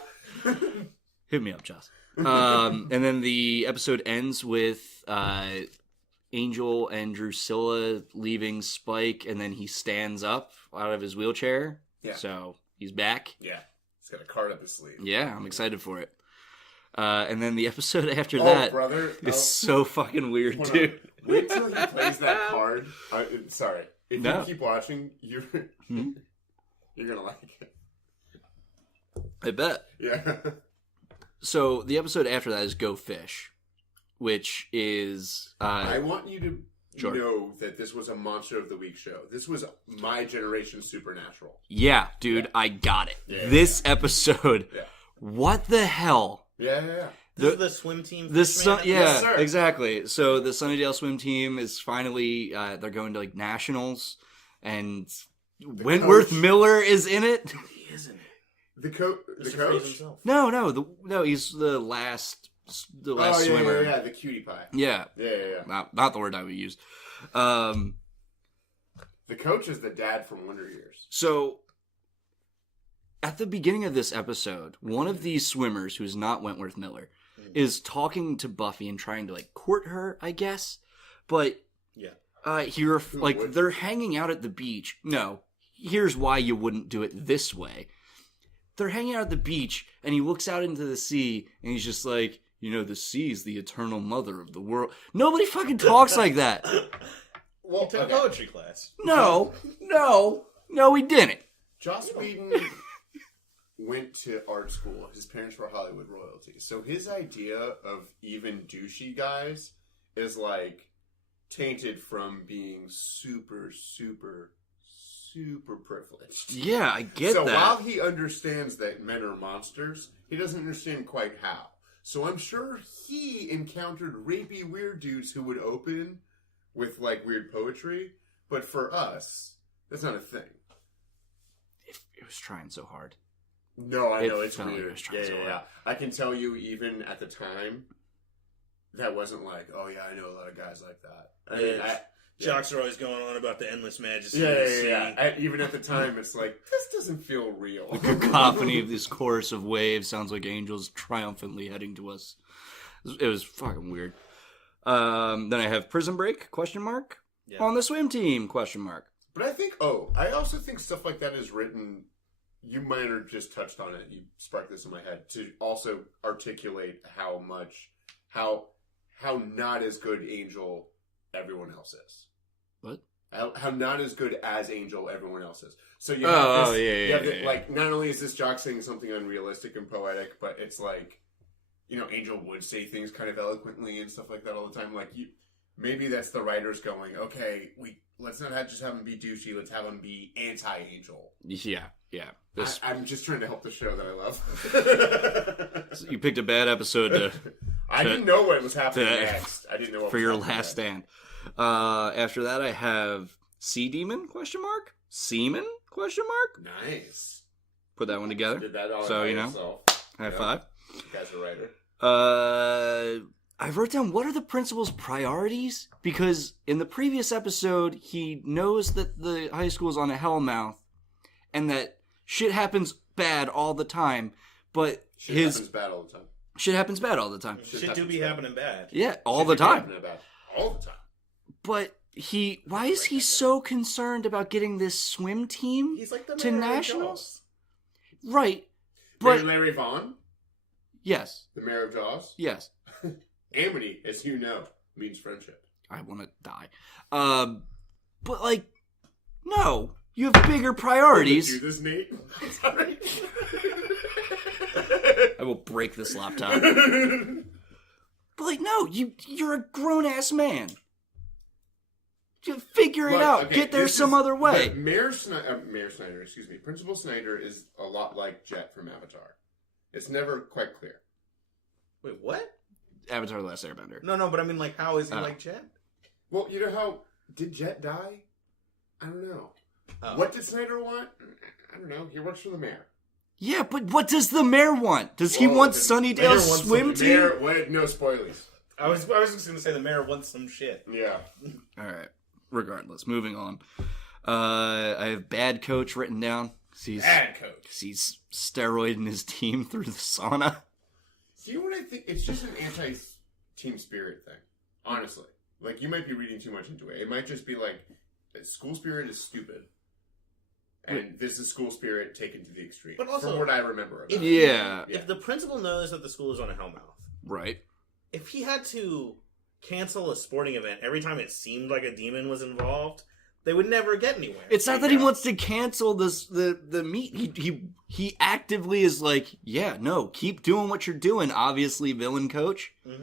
Hit me up, Joss. And then the episode ends with Angel and Drusilla leaving Spike, and then he stands up out of his wheelchair. Yeah. So he's back. Yeah. He's got a card up his sleeve. Yeah, I'm excited for it. And then the episode after that is so fucking weird, dude. Wait till he plays that card. Sorry. If No. you keep watching, you're going to like it. I bet. Yeah. So the episode after that is Go Fish, which is... I want you to Sure. know that this was a Monster of the Week show. This was my generation Supernatural. Yeah, dude, I got it. This episode, what the hell? Yeah. This is the swim team. Yes, sir. Exactly. So the Sunnydale swim team is finally they're going to like nationals, and Wentworth coach. Miller is in it. He isn't. The coach. No, he's the last swimmer. Yeah, the cutie pie. Yeah. Not the word I would use. The coach is the dad from Wonder Years. So at the beginning of this episode, one of these swimmers, who's not Wentworth Miller, is talking to Buffy and trying to, like, court her, I guess. But they're hanging out at the beach. No, here's why you wouldn't do it this way. They're hanging out at the beach, and he looks out into the sea, and he's just like, you know, the sea's the eternal mother of the world. Nobody fucking talks like that. Well, he took a poetry class. No, he didn't. Joss Whedon went to art school. His parents were Hollywood royalty. So his idea of even douchey guys is, like, tainted from being super, super, super privileged. Yeah, I get that. So while he understands that men are monsters, he doesn't understand quite how. So I'm sure he encountered rapey weird dudes who would open with, like, weird poetry. But for us, that's not a thing. It was trying so hard. No, I know, it's weird. Like it was trying so hard. I can tell you, even at the time, that wasn't like, oh yeah, I know a lot of guys like that. I mean, Jocks are always going on about the endless majesty. Yeah. Even at the time, it's like, this doesn't feel real. The cacophony of this chorus of waves sounds like angels triumphantly heading to us. It was fucking weird. Then I have Prison Break, ? On the swim team, ? But I also think stuff like that is written, you might have just touched on it, you sparked this in my head, to also articulate how not as good Angel everyone else is. What? How not as good as Angel everyone else is. So you have like, not only is this jock saying something unrealistic and poetic, but it's like, you know, Angel would say things kind of eloquently and stuff like that all the time. Like, maybe that's the writers going, okay, let's not just have him be douchey, let's have him be anti-Angel. Yeah. I'm just trying to help the show that I love. So you picked a bad episode to... I didn't know what was happening next. I didn't know what for your last stand. After that, I have Sea Demon, ? Seaman, ? Nice. Put that one together. Did that all so, by you know, yourself. high five. You guys are writer. I wrote down, what are the principal's priorities? Because in the previous episode, he knows that the high school is on a hellmouth and that shit happens bad all the time, but Shit happens bad all the time. Shit happens bad all the time. Shit do be happening bad. Yeah, all the time. All the time. But why is he so concerned about getting this swim team He's like the to mayor of nationals? Jaws. Right. But Larry Vaughn? Yes. The mayor of Jaws? Yes. Amity, as you know, means friendship. I want to die. But, like, no. You have bigger priorities. Do this, Nate? I'm sorry. I will break this laptop. But, like, no. You're a grown-ass man. You figure it out. Okay, get there some other way. Mayor Snyder, Principal Snyder is a lot like Jet from Avatar. It's never quite clear. Wait, what? Avatar: The Last Airbender. No, but I mean, like, how is he like Jet? Well, you know how... Did Jet die? I don't know. Oh. What did Snyder want? I don't know. He works for the mayor. Yeah, but what does the mayor want? Does he want Sunnydale's swim team? No spoilers. I was just going to say the mayor wants some shit. Yeah. All right. Regardless, moving on. I have bad coach written down. Bad coach. He's steroiding his team through the sauna. See what I think? It's just an anti-team spirit thing. Honestly. Like, you might be reading too much into it. It might just be like, school spirit is stupid. And this is school spirit taken to the extreme. But also, from what I remember about it. If the principal knows that the school is on a hellmouth. Right. If he had to cancel a sporting event every time it seemed like a demon was involved, they would never get anywhere. It's not that he wants to cancel the meet. He actively is like, yeah, no, keep doing what you're doing, obviously, villain coach. Mm-hmm.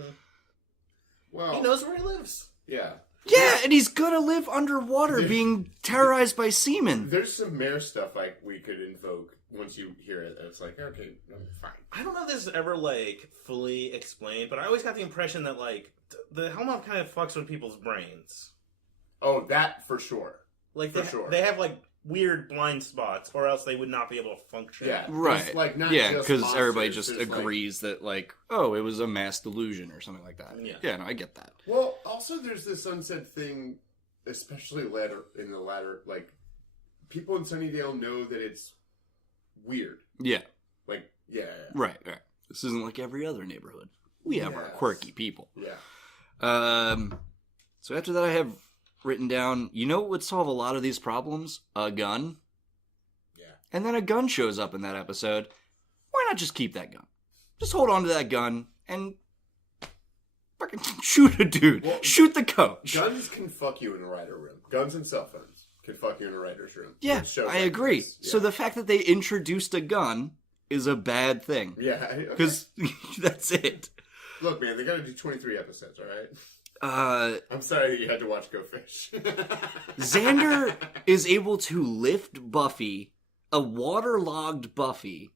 Well, he knows where he lives. Yeah. Yeah, and he's gonna live underwater being terrorized by seamen. There's some mayor stuff like we could invoke once you hear it. It's like, okay, fine. I don't know if this is ever, like, fully explained, but I always got the impression that, like, the hellmouth kind of fucks with people's brains. Oh, that for sure. Like, they have, like, weird blind spots, or else they would not be able to function. Yeah, right. Like, not because everybody just agrees that, like, oh, it was a mass delusion or something like that. Yeah, no, I get that. Well, also there's this unsaid thing, especially later, like, people in Sunnydale know that it's weird. Yeah. Like, yeah. Right. This isn't like every other neighborhood. We have our quirky people. Yeah. So after that, I have written down, you know what would solve a lot of these problems? A gun. Yeah. And then a gun shows up in that episode. Why not just keep that gun? Just hold on to that gun and fucking shoot a dude. Well, shoot the coach. Guns can fuck you in a writer room. Guns and cell phones can fuck you in a writer's room. Yeah, I agree. Yeah. So the fact that they introduced a gun is a bad thing. Yeah. Because that's it. Look, man, they gotta do 23 episodes, alright? I'm sorry that you had to watch Go Fish. Xander is able to lift Buffy, a waterlogged Buffy,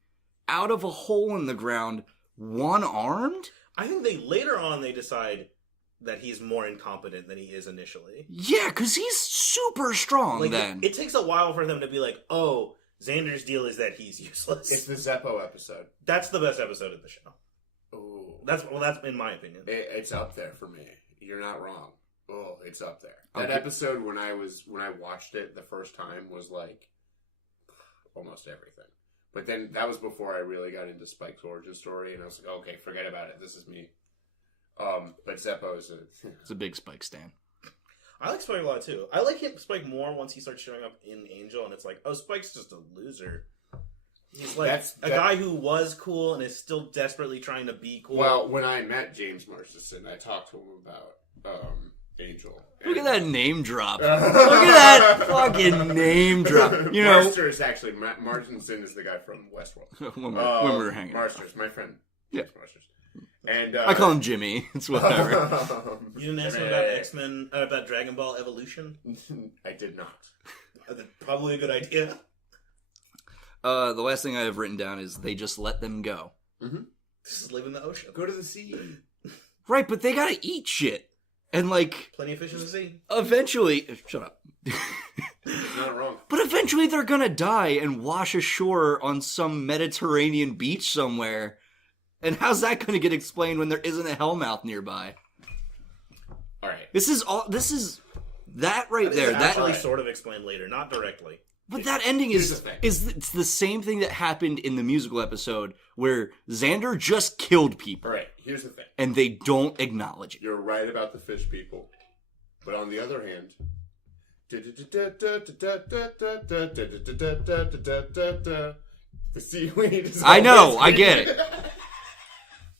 out of a hole in the ground, one-armed? I think later on they decide that he's more incompetent than he is initially. Yeah, because he's super strong then. It takes a while for them to be like, oh, Xander's deal is that he's useless. It's the Zeppo episode. That's the best episode of the show. Ooh. That's in my opinion. It's up there for me. You're not wrong. Oh, it's up there. That episode when I watched it the first time was like almost everything. But then that was before I really got into Spike's origin story, and I was like, okay, forget about it. This is me. But Zeppo is it's a big Spike stan. I like Spike a lot too. I like Spike more once he starts showing up in Angel, and it's like, oh, Spike's just a loser. He's like a guy who was cool and is still desperately trying to be cool. Well, when I met James Marston, I talked to him about Angel. Look at that name drop. Look at that fucking name drop. You know, Marsters actually. Marston is the guy from Westworld. when we were hanging out. Marsters, my friend. Yeah. Marsters. And I call him Jimmy. It's whatever. You didn't ask him about X-Men, about Dragon Ball Evolution? I did not. Probably a good idea. The last thing I have written down is they just let them go. Mm-hmm. Just live in the ocean. Go to the sea. Right, but they gotta eat shit. And like... Plenty of fish in the sea. Eventually... Shut up. Not wrong. But eventually they're gonna die and wash ashore on some Mediterranean beach somewhere. And how's that gonna get explained when there isn't a hellmouth nearby? Alright. This is that right there. That actually sort of explained later, not directly. But that ending is it's the same thing that happened in the musical episode where Xander just killed people. All right, here's the thing. And they don't acknowledge it. You're right about the fish people. But on the other hand, the seaweed is I know, I get it.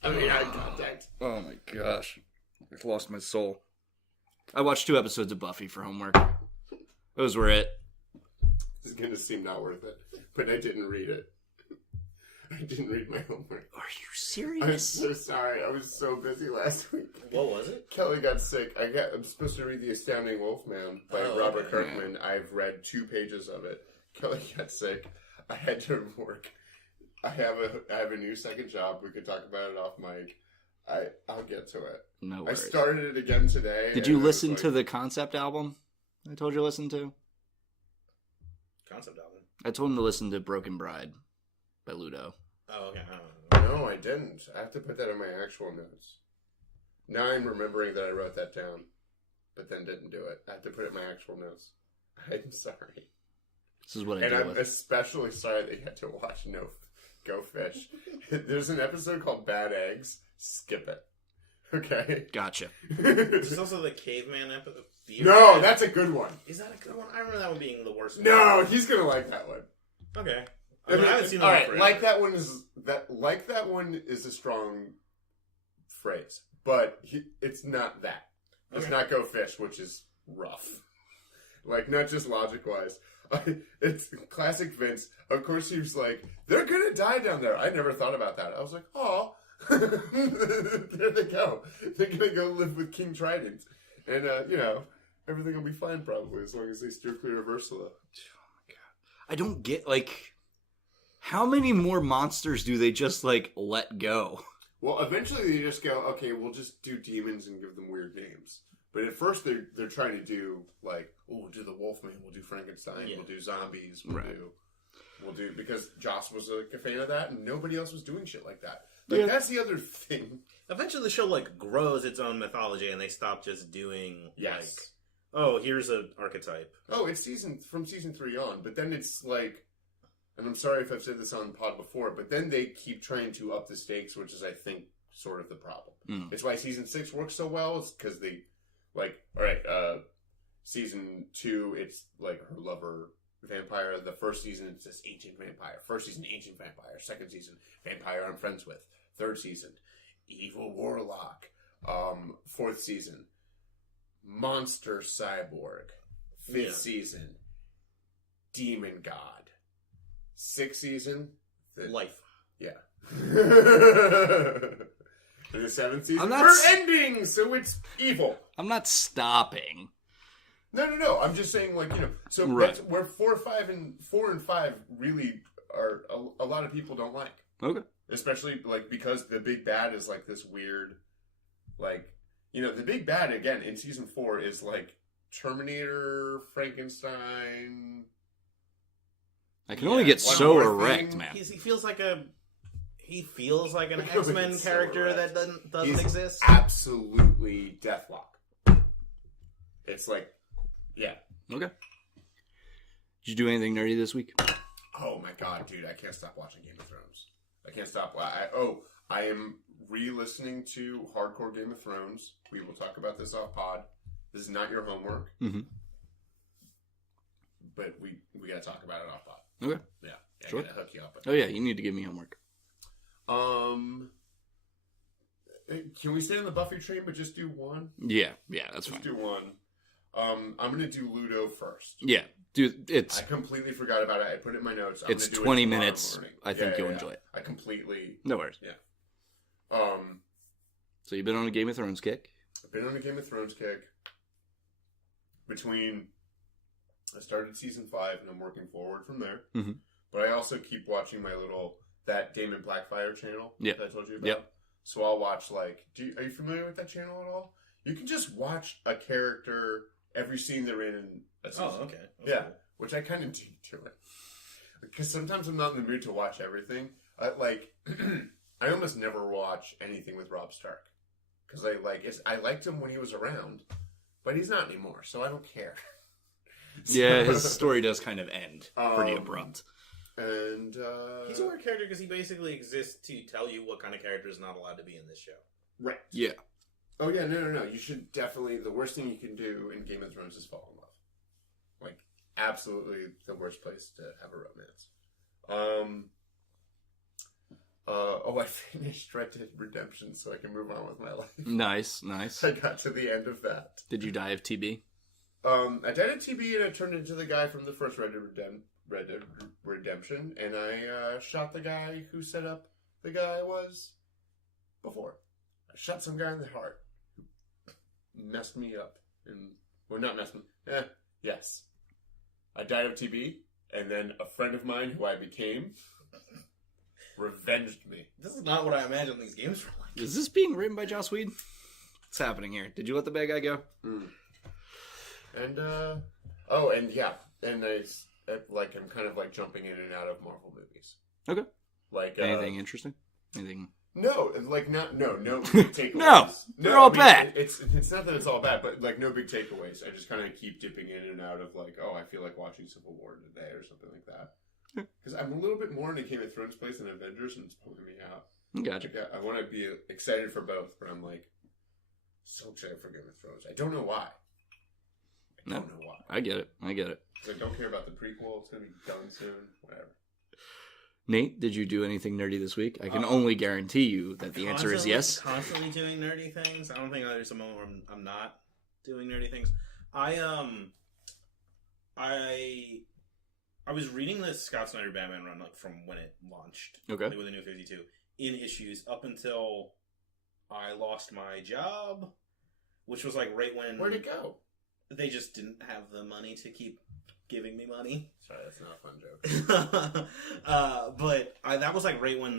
I mean, eye contact. Oh my gosh. I've lost my soul. I watched 2 episodes of Buffy for homework. Those were it. This is going to seem not worth it, but I didn't read it. I didn't read my homework. Are you serious? I'm so sorry. I was so busy last week. What was it? Kelly got sick. I'm supposed to read The Astounding Wolfman by Robert Kirkman. I've read 2 pages of it. Kelly got sick. I had to work. I have a new second job. We could talk about it off mic. I'll get to it. No worries. I started it again today. Did you listen to the concept album I told you to listen to? Concept album? I told him to listen to Broken Bride by Ludo. Oh, okay. No, I didn't. I have to put that in my actual notes. Now I'm remembering that I wrote that down, but then didn't do it. I have to put it in my actual notes. I'm sorry. This is what I And deal I'm with. especially sorry that you had to watch Go Fish. There's an episode called Bad Eggs. Skip it. Okay? Gotcha. There's also the caveman episode. No, that's a good one. Is that a good one? I remember that one being the worst one. No, he's gonna like that one. Okay. I haven't seen that all one right, forever. like that one is a strong phrase, but it's not that. It's not Go Fish, which is rough. Like, not just logic-wise. It's classic Vince. Of course, he was like, they're gonna die down there. I never thought about that. I was like, oh, there they go. They're gonna go live with King Trident. And, everything will be fine probably, as long as they steer clear of Ursula. Oh my god. I don't get, how many more monsters do they just, let go? Well, eventually they just go, okay, we'll just do demons and give them weird names. But at first they're trying to do, we'll do the Wolfman, we'll do Frankenstein, we'll do zombies, we'll do, because Joss was a fan of that, and nobody else was doing shit like that. That's the other thing. Eventually the show, grows its own mythology, and they stop just doing, here's an archetype. Oh, it's from season 3 on, but then it's, and I'm sorry if I've said this on the pod before, but then they keep trying to up the stakes, which is, I think, sort of the problem. It's why season 6 works so well, is because they, like, alright, season 2, it's, like, her lover vampire. The first season, it's this ancient vampire. First season, ancient vampire. Second season, vampire I'm friends with. Third season, evil warlock. Fourth season, monster cyborg. Fifth season, demon god. Sixth season, life. Yeah. In the seventh season, we're ending, so it's evil. I'm not stopping. No. I'm just saying, like, you know, so that's where 4 and 5 really are a lot of people don't like. Okay. Especially, like, because the big bad is, like, this weird, like, you know, the big bad, again, in season 4 is, like, Terminator, Frankenstein. I can only get so erect, man. He feels like an X-Men character that doesn't exist. Absolutely Deathlock. It's like, yeah. Okay. Did you do anything nerdy this week? Oh my god, dude! I can't stop watching Game of Thrones. I can't stop. I am re-listening to Hardcore Game of Thrones. We will talk about this off pod. This is not your homework. Mm-hmm. But we gotta talk about it off pod. Okay. Yeah. Sure. I gotta hook you up. Oh yeah, you need to give me homework. Can we stay on the Buffy train but just do one? Yeah, that's fine. Just do one. I'm gonna do Ludo first. Yeah. Dude, I completely forgot about it. I put it in my notes. It's 20 minutes. I think you'll enjoy it. I completely... No worries. Yeah. So you've been on a Game of Thrones kick? I've been on a Game of Thrones kick. I started season 5 and I'm working forward from there. Mm-hmm. But I also keep watching that Damon Blackfire channel that I told you about. Yep. So I'll watch, like... Are you familiar with that channel at all? You can just watch a character, every scene they're in a season. Oh, okay. That's cool. Which I kind of do it. Because sometimes I'm not in the mood to watch everything. I almost never watch anything with Robb Stark. Because I liked him when he was around, but he's not anymore, so I don't care. Yeah, his story does kind of end pretty abrupt. And he's a weird character because he basically exists to tell you what kind of character is not allowed to be in this show. Right. Yeah. Oh yeah, no. You should definitely. The worst thing you can do in Game of Thrones is fall in love. Like, absolutely the worst place to have a romance. I finished Red Dead Redemption, so I can move on with my life. Nice. I got to the end of that. Did you die of TB? I died of TB, and I turned into the guy from the first Red Dead Redemption, and I shot the guy who set up the guy I was before. I shot some guy in the heart who messed me up. Not messed me. Yes. I died of TB, and then a friend of mine who I became revenged me. This is not what I imagined these games were like. Is this being written by Joss Whedon? What's happening here? Did you let the bad guy go? And I'm kind of like jumping in and out of Marvel movies. Okay. Like anything interesting? Anything? No, like no big takeaways. No, they're all bad. It's not that it's all bad, but like no big takeaways. I just kind of keep dipping in and out of like, I feel like watching Civil War today or something like that. Because I'm a little bit more in a Game of Thrones place than Avengers, and it's pulling me out. Gotcha. Like, I want to be excited for both, but I'm like so excited for Game of Thrones. I don't know why. I get it. I don't care about the prequel. It's going to be done soon. Whatever. Nate, did you do anything nerdy this week? I can only guarantee you that the answer is yes. Constantly doing nerdy things. I don't think there's a moment where I'm not doing nerdy things. I was reading the Scott Snyder Batman run from when it launched. Okay. With the New 52 in issues up until I lost my job, which was like right when. Where'd it go? They just didn't have the money to keep giving me money. Sorry, that's not a fun joke. But that was like right when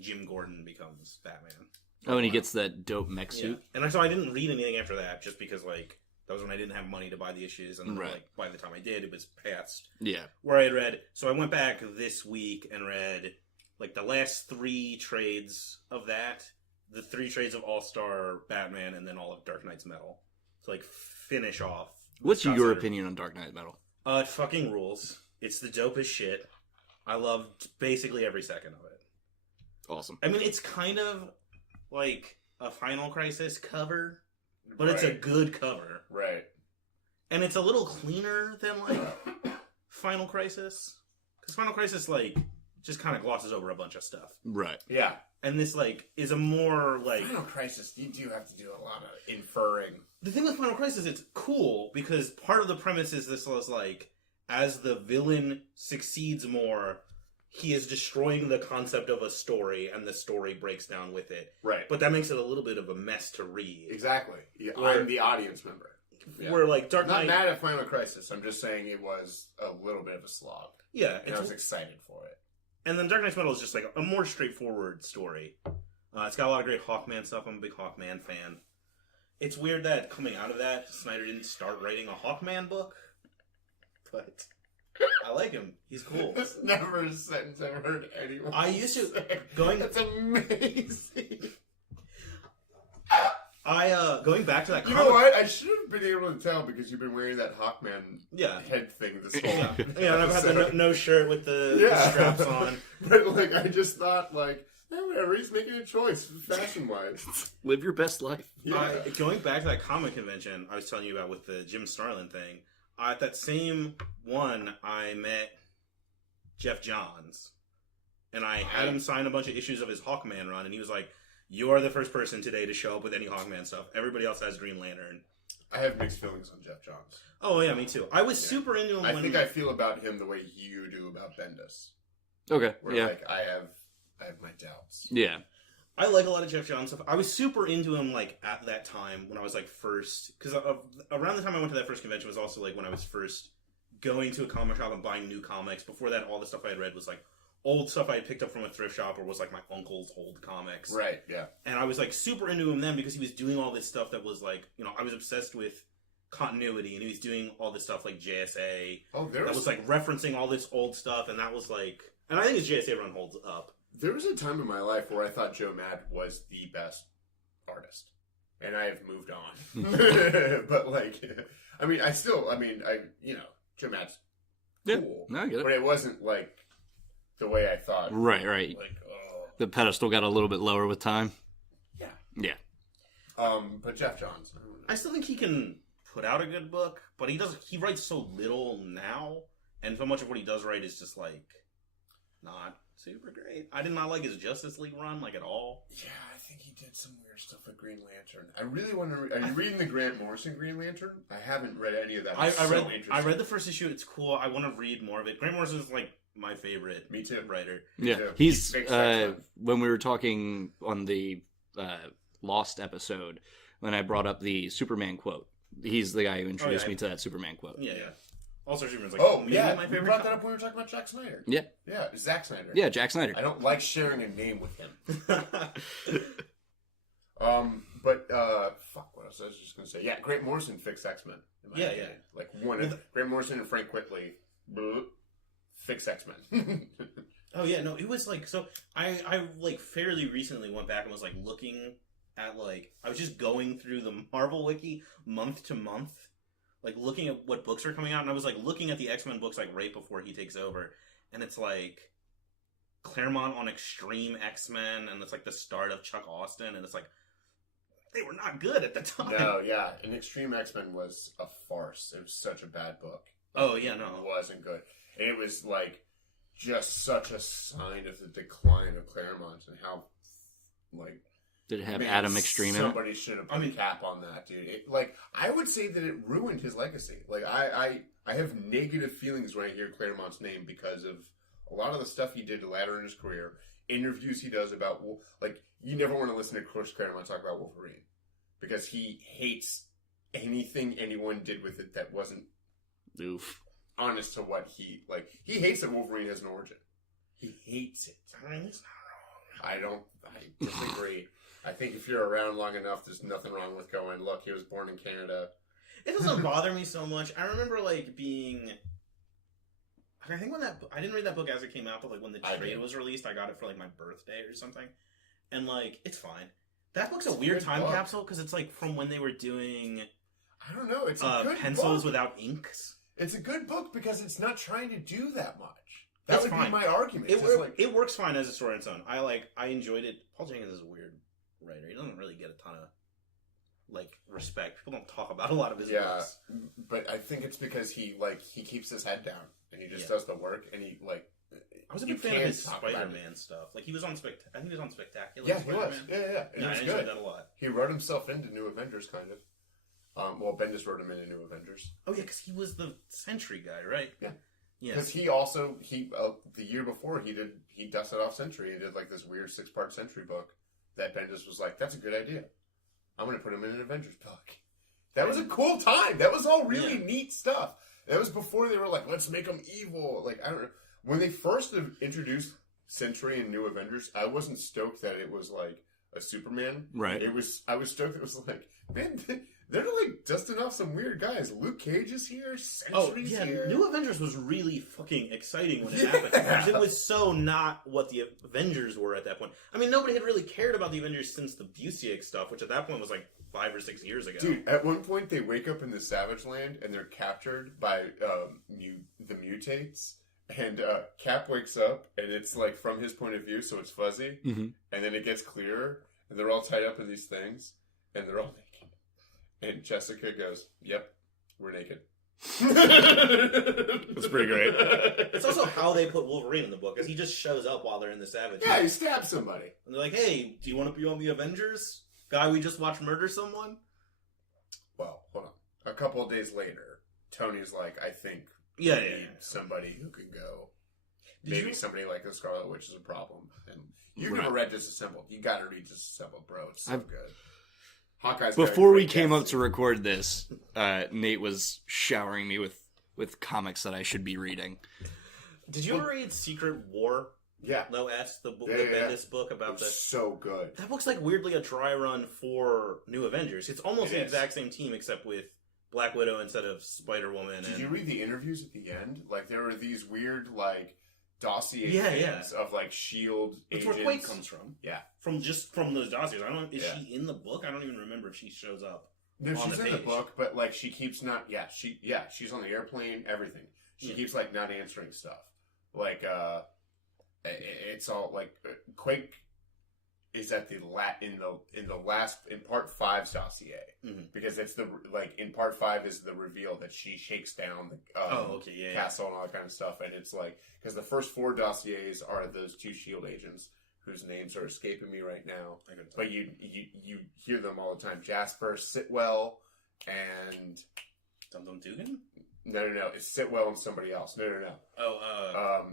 Jim Gordon becomes Batman. Oh, and he gets that dope mech suit. And so I didn't read anything after that, just because like that was when I didn't have money to buy the issues, and like by the time I did, it was past. Yeah. Where I had read, so I went back this week and read like the last 3 trades of that, the 3 trades of All-Star Batman, and then all of Dark Knight's Metal. To like finish off. What's your opinion on Dark Knight Metal? It fucking rules. It's the dopest shit. I loved basically every second of it. Awesome. I mean, it's kind of like a Final Crisis cover, but it's a good cover. Right. And it's a little cleaner than, like, Final Crisis. Because Final Crisis, like, just kind of glosses over a bunch of stuff. Right. Yeah. And this, like, is a more, like... Final Crisis, you do have to do a lot of inferring. The thing with Final Crisis, it's cool, because part of the premise is this was, like, as the villain succeeds more, he is destroying the concept of a story, and the story breaks down with it. Right. But that makes it a little bit of a mess to read. Exactly. Yeah, I'm the audience member. Yeah. Where, like, Dark Knight... Not mad at Final Crisis, I'm just saying it was a little bit of a slog. Yeah. And I was excited for it. And then Dark Knight's Metal is just, like, a more straightforward story. It's got a lot of great Hawkman stuff. I'm a big Hawkman fan. It's weird that coming out of that, Snyder didn't start writing a Hawkman book. But... I like him. He's cool. That's never a sentence I've heard anyone say. That's amazing. Going back to that You know what? I should have been able to tell because you've been wearing that Hawkman head thing this whole time. Yeah, and I've had the no shirt with the straps on. But, like, I just thought, like, whatever, he's making a choice, fashion-wise. Live your best life. Yeah. Going back to that comic convention I was telling you about with the Jim Starlin thing, at that same one, I met Jeff Johns. And I had him sign a bunch of issues of his Hawkman run, and he was like, "You are the first person today to show up with any Hawkman stuff. Everybody else has Green Lantern." I have mixed feelings on Jeff Johns. Oh, yeah, me too. I was super into him I think I feel about him the way you do about Bendis. Okay, where, like, I have my doubts. Yeah. I like a lot of Jeff Johns stuff. I was super into him, like, at that time when I was, like, first... Because around the time I went to that first convention was also, like, when I was first going to a comic shop and buying new comics. Before that, all the stuff I had read was, like, old stuff I had picked up from a thrift shop or was, like, my uncle's old comics. Right, yeah. And I was, like, super into him then because he was doing all this stuff that was, like... You know, I was obsessed with continuity, and he was doing all this stuff, like, JSA. Oh, that was, like, referencing all this old stuff, and that was, like... And I think his JSA run holds up. There was a time in my life where I thought Joe Mad was the best artist. And I have moved on. But, like, Joe Mad's cool. No, I get it. But it wasn't, like, the way I thought. Right. Like, oh. The pedestal got a little bit lower with time. Yeah. But Jeff Johns. I still think he can put out a good book, but he writes so little now, and so much of what he does write is just, like, not super great. I did not like his Justice League run, like, at all. Yeah, I think he did some weird stuff with Green Lantern. I really want to... Are you reading the Grant Morrison Green Lantern? I haven't read any of that. I read the first issue. It's cool. I want to read more of it. Grant Morrison is, like, my favorite writer. Yeah, he's... when we were talking on the Lost episode, when I brought up the Superman quote, he's the guy who introduced me to that Superman quote. Yeah. Also, Superman's like, my favorite. We brought that up when we were talking about Jack Snyder. Yeah, Zack Snyder. Yeah, Jack Snyder. I don't like sharing a name with him. Fuck, what else? I was just gonna say. Yeah, Grant Morrison fixed X-Men. Yeah. Like Grant Morrison and Frank Quitely, fix X-Men. Oh yeah, no, it was like so. I like fairly recently went back and was like looking at I was just going through the Marvel wiki month to month. Like, looking at what books are coming out, and I was, like, looking at the X-Men books, like, right before he takes over, and it's, like, Claremont on Extreme X-Men, and it's, like, the start of Chuck Austin, and it's, like, they were not good at the time. No, yeah, and Extreme X-Men was a farce. It was such a bad book. Oh, yeah, no. It wasn't good. And it was, like, just such a sign of the decline of Claremont, and how, like... Did it have Adam Extreme in it? Somebody should have put a cap on that, dude. I would say that it ruined his legacy. Like, I have negative feelings when I hear Claremont's name because of a lot of the stuff he did later in his career, interviews he does about, like, you never want to listen to Chris Claremont talk about Wolverine because he hates anything anyone did with it that wasn't honest to what he hates that Wolverine has an origin. He hates it. I mean, it's not wrong. I disagree. I think if you're around long enough, there's nothing wrong with going, look, he was born in Canada. It doesn't bother me so much. I remember, being... I think when I didn't read that book as it came out, but, when the trade was released, I got it for, my birthday or something. And, it's fine. That book's a weird time capsule, because it's, from when they were doing... I don't know, it's a good pencils book. Without inks. It's a good book, because it's not trying to do that much. That would be my argument. It works fine as a story on its own. I enjoyed it. Paul Jenkins is a weird writer. He doesn't really get a ton of respect. People don't talk about a lot of his books. But I think it's because he keeps his head down and he just does the work and he I was a big fan of his Spider-Man stuff. He was on I think he was on Spectacular. Yeah, he was. Yeah. And I enjoyed that a lot. He wrote himself into New Avengers, kind of. Bendis wrote him into New Avengers. Oh yeah, because he was the Sentry guy, right? Yeah. Because he also the year before he dusted off Sentry and did this weird 6-part Sentry book that Bendis was like, that's a good idea. I'm going to put him in an Avengers book. That was a cool time. That was all really neat stuff. That was before they were like, let's make him evil. I don't know. When they first introduced Sentry and New Avengers, I wasn't stoked that it was a Superman. Right. I was stoked that it was man, they're dusting off some weird guys. Luke Cage is here. Sentry's here. New Avengers was really fucking exciting when it happened. Because it was so not what the Avengers were at that point. I mean, nobody had really cared about the Avengers since the Busiek stuff, which at that point was 5 or 6 years ago. Dude, at one point they wake up in the Savage Land and they're captured by the mutates. And Cap wakes up and it's from his point of view, so it's fuzzy. Mm-hmm. And then it gets clearer and they're all tied up in these things and they're all naked. And Jessica goes, "Yep, we're naked." That's pretty great. It's also how they put Wolverine in the book, because he just shows up while they're in the Savage. Yeah, he stabs somebody. And they're like, "Hey, do you want to be on the Avengers? Guy we just watched murder someone?" Well, hold on. A couple of days later, Tony's like, "I think we need somebody who can go. Maybe somebody like the Scarlet Witch is a problem." And you've never read Disassembled. You got to read Disassembled, bro. It's so good. Hawkeye's Before we came up to record this, Nate was showering me with comics that I should be reading. Did you ever read Secret War? Yeah. No S, the Bendis book about the... so good. That book's weirdly a dry run for New Avengers. It's almost the exact same team except with Black Widow instead of Spider-Woman. Did you read the interviews at the end? There were these weird, dossier things of S.H.I.E.L.D. That's agents. where Quake comes from. Yeah. From those dossiers. Is she in the book? I don't even remember if she shows up. No, she's in the book, but she keeps not. Yeah, she's on the airplane. Everything. She keeps not answering stuff. It's all Quake is at the in part 5's dossier because it's in part 5 is the reveal that she shakes down the castle and all that kind of stuff, and it's because the first 4 dossiers are those 2 S.H.I.E.L.D. agents whose names are escaping me right now, but you hear them all the time: Jasper, Sitwell, and Dum Dugan. No. It's Sitwell and somebody else. No. Oh,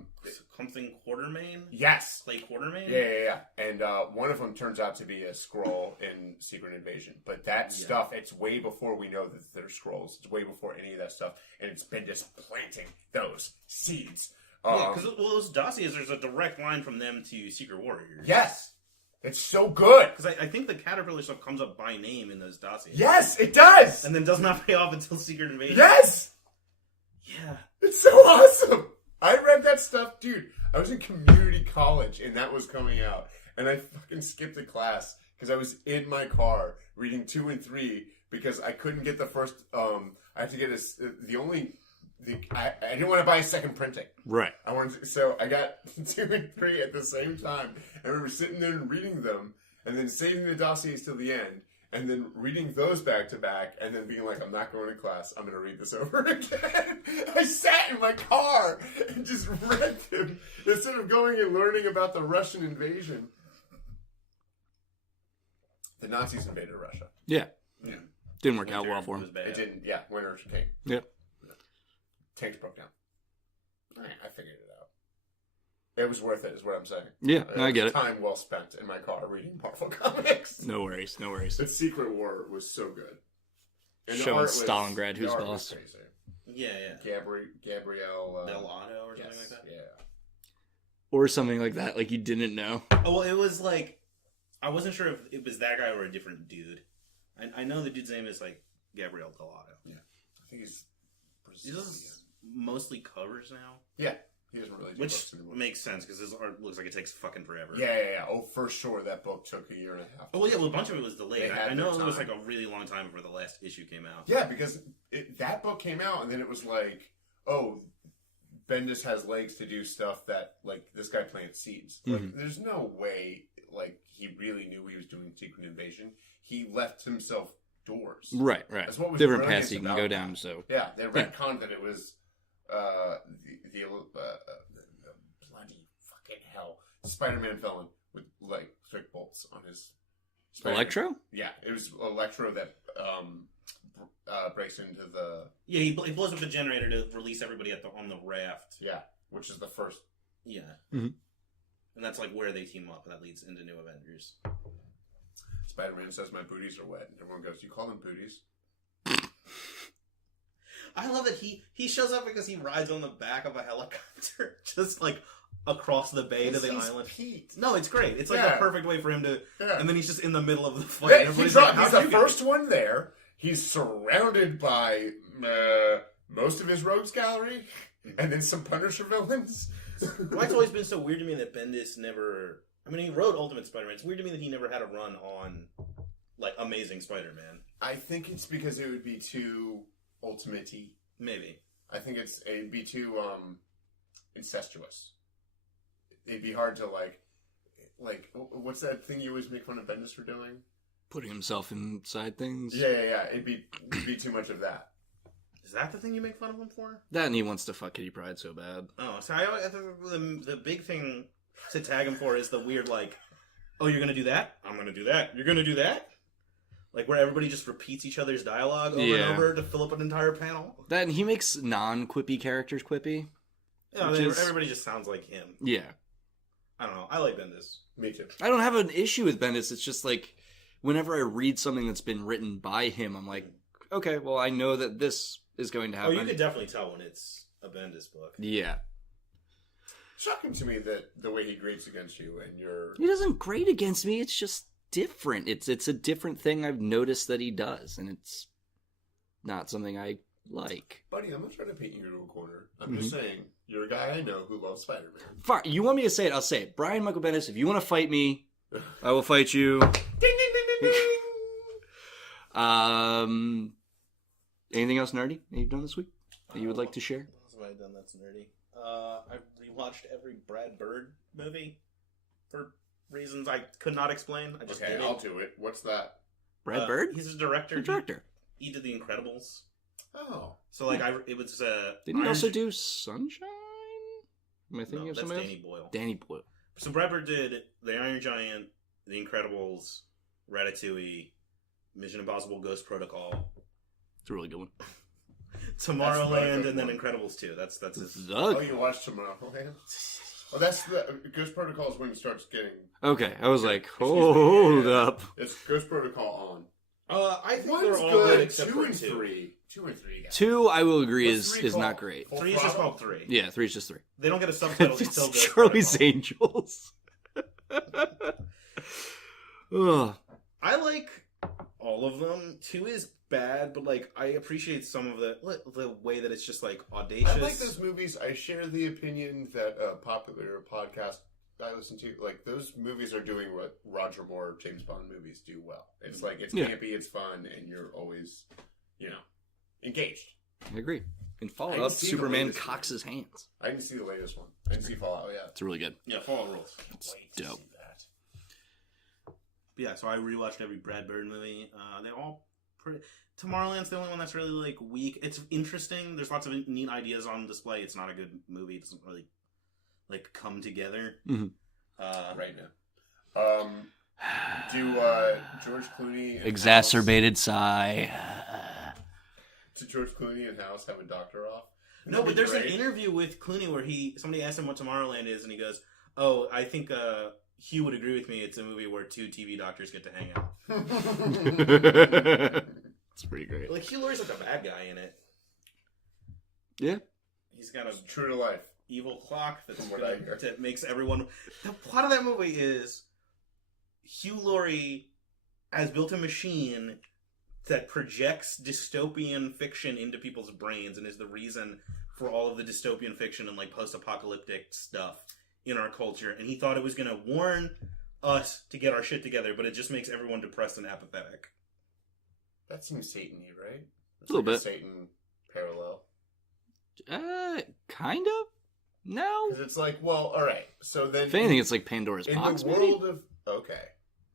something Quartermain? Yes. Clay Quartermain? Yeah. And one of them turns out to be a Skrull in Secret Invasion. But that stuff, it's way before we know that they're Skrulls. It's way before any of that stuff. And it's been just planting those seeds. Because those dossiers, there's a direct line from them to Secret Warriors. Yes. It's so good. Because I think the Caterpillar stuff comes up by name in those dossiers. Yes, it does. And then does not pay off until Secret Invasion. Yes. Yeah. It's so awesome. I read that stuff, dude. I was in community college and that was coming out. And I fucking skipped a class because I was in my car reading 2 and 3 because I couldn't get the first, I had to get I didn't want to buy a second printing. Right. So I got 2 and 3 at the same time. And we were sitting there and reading them and then saving the dossiers till the end. And then reading those back to back, and then being like, I'm not going to class. I'm going to read this over again. I sat in my car and just read them instead of going and learning about the Russian invasion. The Nazis invaded Russia. Yeah. Didn't work out well for them. It didn't. Yeah, winter came. Yep. Tanks broke down. I figured it out. It was worth it, is what I'm saying. Yeah, I get it. Time well spent in my car reading Marvel comics. No worries. The Secret War was so good. And showing Stalingrad who's boss. Was crazy. Yeah. Gabrielle Delato or something like that. Yeah. Or something like that, like you didn't know. Oh, well, it was I wasn't sure if it was that guy or a different dude. I know the dude's name is Gabrielle Delato. Yeah. I think he's Brazilian. He does mostly covers now. Yeah. He doesn't really do books anymore. Which makes sense, because his art looks like it takes fucking forever. Yeah. Oh, for sure, that book took a year and a half. Oh, yeah, well, a bunch of it was delayed. I know it was a really long time before the last issue came out. Yeah, because that book came out, and then it was Bendis has legs to do stuff that, like, this guy plants seeds. Like, there's no way, like, he really knew he was doing Secret Invasion. He left himself doors. Right. That's what was different brilliant paths you can about go it. down. So yeah, they retconned that it was the bloody fucking hell Spider-Man villain with like strict bolts on his Spider-Man. Electro. Yeah, it was Electro that breaks into the he blows up the generator to release everybody on the raft. Yeah, which is the first. Yeah, and that's like where they team up, and that leads into New Avengers. Spider-Man says my booties are wet, and everyone goes, "You call them booties?" I love that he shows up because he rides on the back of a helicopter, just like across the bay to the island. Pete. No, it's great. It's like the perfect way for him to. Yeah. And then he's just in the middle of the fight. Yeah, he's the first one there. He's surrounded by most of his rogues gallery, and then some Punisher villains. Well, it's always been so weird to me that Bendis never. I mean, he wrote Ultimate Spider-Man. It's weird to me that he never had a run on, like, Amazing Spider-Man. I think it's because it would be too ultimate-y. Maybe. I think it'd be too incestuous. It'd be hard to like what's that thing you always make fun of Bendis for doing? putting himself inside things. Yeah. It'd be too much of that. Is that the thing you make fun of him for? That and he wants to fuck Kitty Pryde so bad. Oh, so I the big thing to tag him for is the weird, like, oh, you're going to do that? I'm going to do that. You're going to do that? Like, where everybody just repeats each other's dialogue over and over to fill up an entire panel. That and he makes non-quippy characters quippy. Yeah, everybody just sounds like him. Yeah. I don't know. I like Bendis. Me too. I don't have an issue with Bendis. It's just like, whenever I read something that's been written by him, I'm like, okay, well, I know that this is going to happen. Oh, you could definitely tell when it's a Bendis book. Yeah. Shocking to me that the way he grates against you and your... He doesn't grate against me. It's just different. It's a different thing I've noticed that he does, and it's not something I like. Buddy, I'm not trying to paint you into a corner. I'm just saying, you're a guy I know who loves Spider-Man. Fine. You want me to say it? I'll say it. Brian Michael Bendis, if you want to fight me, I will fight you. Ding, ding, ding, ding, ding. Anything else nerdy that you've done this week that you would like to share? What else have I done that's nerdy? I rewatched every Brad Bird movie for reasons I could not explain. I just did it. I'll do it. What's that? Brad Bird? He's a director. The director. He did The Incredibles. Oh. So, like, it was... Didn't he also do Sunshine? Am I thinking of that's somebody Danny else? Boyle. Danny Boyle. So Brad Bird did The Iron Giant, The Incredibles, Ratatouille, Mission Impossible Ghost Protocol. It's a really good one. Tomorrowland, and then Incredibles 2. That's his... Oh, you watched Tomorrowland? Oh, that's the... Ghost Protocol is when it starts getting... Okay, I was like, hold up. It's Ghost Protocol on. I think One's they're all good. good except 2 for and 2. 3. 2 and 3. Yeah. 2, I will agree, What's is 3 not called? great. 3 is just called 3. Yeah, 3 is just 3. They don't get a subtitle until It's Ghost Charlie's Protocol. Angels. Ugh. I like all of them. 2 is bad, but like I appreciate some of the way that it's just like audacious. I like those movies. I share the opinion that a popular podcast I listen to, like, those movies are doing what Roger Moore James Bond movies do well. It's like, it's campy, it's fun, and you're always, engaged. I agree. In I Fallout, didn't see the Superman latest cocks his hands. I didn't see the latest one. I didn't see Fallout yet. It's really good. Yeah, Fallout rules. It's Wait to dope. see that. But yeah, so I rewatched every Brad Bird movie. They're all pretty. Tomorrowland's the only one that's really like weak. It's interesting. There's lots of neat ideas on display. It's not a good movie. It doesn't really like come together. Mm-hmm. Right now. Do George Clooney and Exacerbated sigh. House, to George Clooney and House have a doctor off? No, but there's an interview with Clooney where somebody asked him what Tomorrowland is, and he goes, "Oh, I think Hugh would agree with me. It's a movie where 2 TV doctors get to hang out." It's pretty great. Like Hugh Laurie's like a bad guy in it. Yeah. He's got a True to life. evil clock that's From what I hear. that makes everyone. The plot of that movie is Hugh Laurie has built a machine that projects dystopian fiction into people's brains and is the reason for all of the dystopian fiction and like post-apocalyptic stuff in our culture. And he thought it was going to warn us to get our shit together, but it just makes everyone depressed and apathetic. That seems Satan-y, right? It's A little like bit. Satan parallel. Kind of. No. Because it's like, well, all right. So then, If anything, it's like Pandora's in box. the world of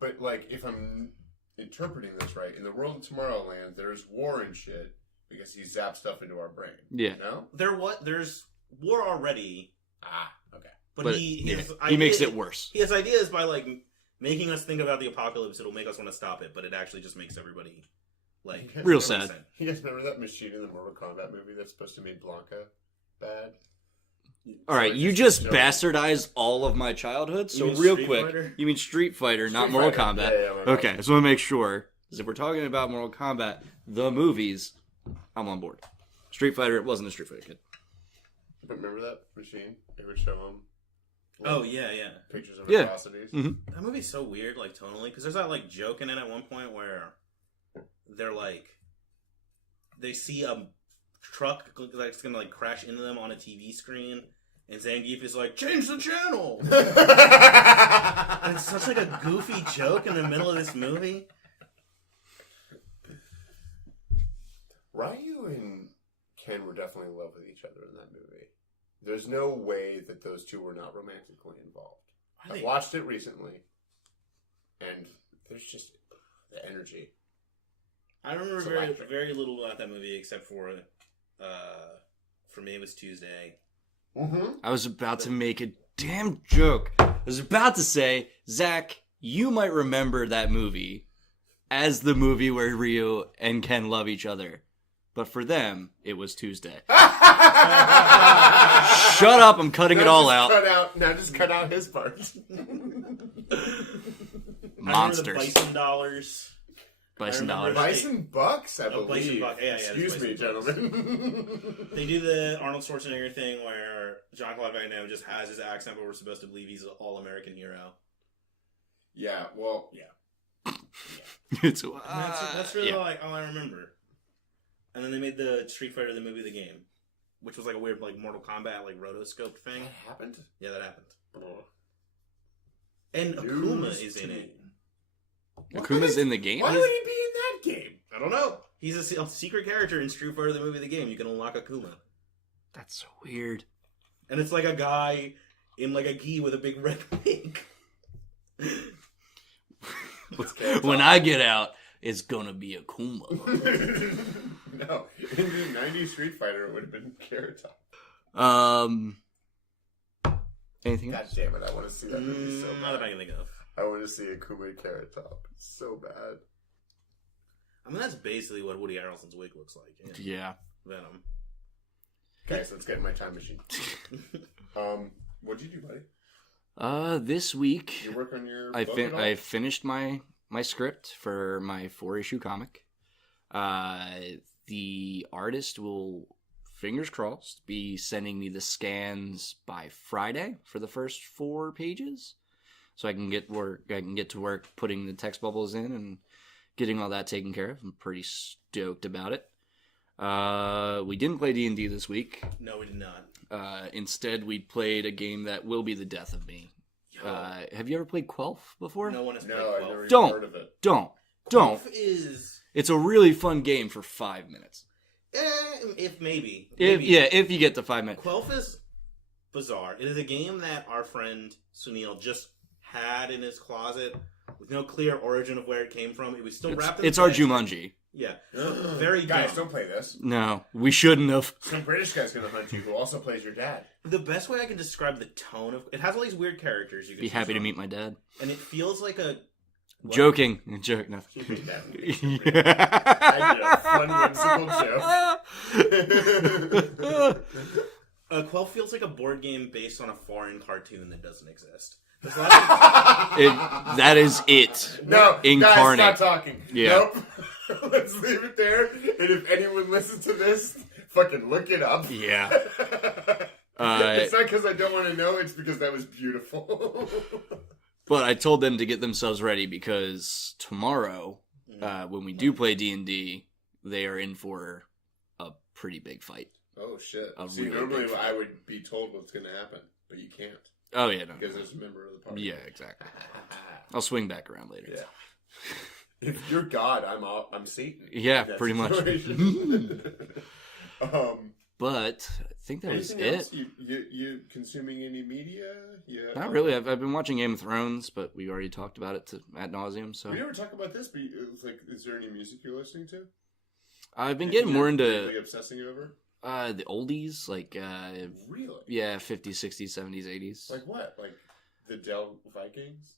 but like if I'm interpreting this right, in the world of Tomorrowland, there's war and shit because he zaps stuff into our brain. Yeah. No. There's war already. Okay. But he makes it worse. His idea is by like making us think about the apocalypse, it'll make us want to stop it, but it actually just makes everybody like real sad. You guys remember that machine in the Mortal Kombat movie that's supposed to make Blanca bad? All right, you just bastardized all of my childhood. So real quick, you mean Street Fighter, not Mortal Kombat? Yeah, okay, I just want to make sure, because if we're talking about Mortal Kombat, the movies, I'm on board. Street Fighter, it wasn't a Street Fighter kid. But remember that machine? They would show them. Oh yeah. Pictures of atrocities. Mm-hmm. That movie's so weird, like tonally, because there's that like joke in it at one point where they're like, they see a truck that's gonna like crash into them on a TV screen, and Zangief is like, change the channel. And it's such like a goofy joke in the middle of this movie. Ryu and Ken were definitely in love with each other in that movie. There's no way that those two were not romantically involved. I've watched it recently, and there's just the energy. I remember very little about that movie except for me it was Tuesday. Mm-hmm. I was about to make a damn joke. I was about to say, Zach, you might remember that movie as the movie where Ryu and Ken love each other. But for them, it was Tuesday. Shut up, I'm cutting it all out. Now just cut out his part. Monsters. Bison dollars. Bison dollars. Bison bucks, I believe. Bison bucks. Yeah, Excuse me, gentlemen. They do the Arnold Schwarzenegger thing where Jean-Claude Van Damme just has his accent, but we're supposed to believe he's an all-American hero. Yeah, well... Yeah. It's, that's really all I remember. And then they made the Street Fighter the movie, the game, which was like a weird like Mortal Kombat like rotoscope thing. That happened? Yeah, that happened. And Akuma is in it. Akuma's in the game? Why would he be in that game? I don't know. He's a secret character in Street Fighter the movie, the game. You can unlock Akuma. That's so weird. And it's like a guy in like a gi with a big red wig. When I get out, it's gonna be Akuma. No, in the 90s Street Fighter, it would have been Carrot Top. Anything God else? damn it, I want to see that movie so bad. Not that I can think of. I want to see Akuma and Carrot Top. It's so bad. I mean, that's basically what Woody Harrelson's wig looks like. Yeah. Venom. Okay, so let's get in my time machine. What'd you do, buddy? This week... Did you work on your I finished my script for my 4-issue comic. The artist will, fingers crossed, be sending me the scans by Friday for the first 4 pages, so I can get to work putting the text bubbles in and getting all that taken care of. I'm pretty stoked about it. We didn't play D&D this week. No, we did not. Instead, we played a game that will be the death of me. Have you ever played Quelf before? No one has played I've Quelf. never Don't. heard of it. Don't. Quelf is... It's a really fun game for 5 minutes. If maybe. If you get to 5 minutes. Quelf is bizarre. It is a game that our friend Sunil just had in his closet with no clear origin of where it came from. It was still wrapped in It's our plastic. Jumanji. Yeah. Very Guys, dumb. don't play this. No, we shouldn't have. Some British guy's gonna hunt you who also plays your dad. The best way I can describe the tone of it has all these weird characters. You can Be happy to choose meet from. my dad. And it feels like a Joking. Joke. No. He made that movie. I did a fun, whimsical joke. Quelf feels like a board game based on a foreign cartoon that doesn't exist. That is it. No, incarnate. Guys, stop talking. Yeah. Nope. Let's leave it there. And if anyone listens to this, fucking look it up. Yeah. It's not because I don't want to know. It's because that was beautiful. But I told them to get themselves ready because tomorrow, when we do play D&D, they are in for a pretty big fight. Oh shit! See, really normally I would be told what's going to happen, but you can't. Oh yeah, no. Because there's a member of the party. Yeah, exactly. I'll swing back around later. Yeah. If you're God, I'm Satan. Yeah, pretty much. But I think that was Anything it. else? You consuming any media? Yeah. Not really. I've been watching Game of Thrones, but we already talked about it ad nauseum. So we never talk about this, but it's like, is there any music you're listening to? I've been getting more into really obsessing over the oldies, like really, yeah, 50s, 60s, 70s, 80s. like what, like the Del Vikings?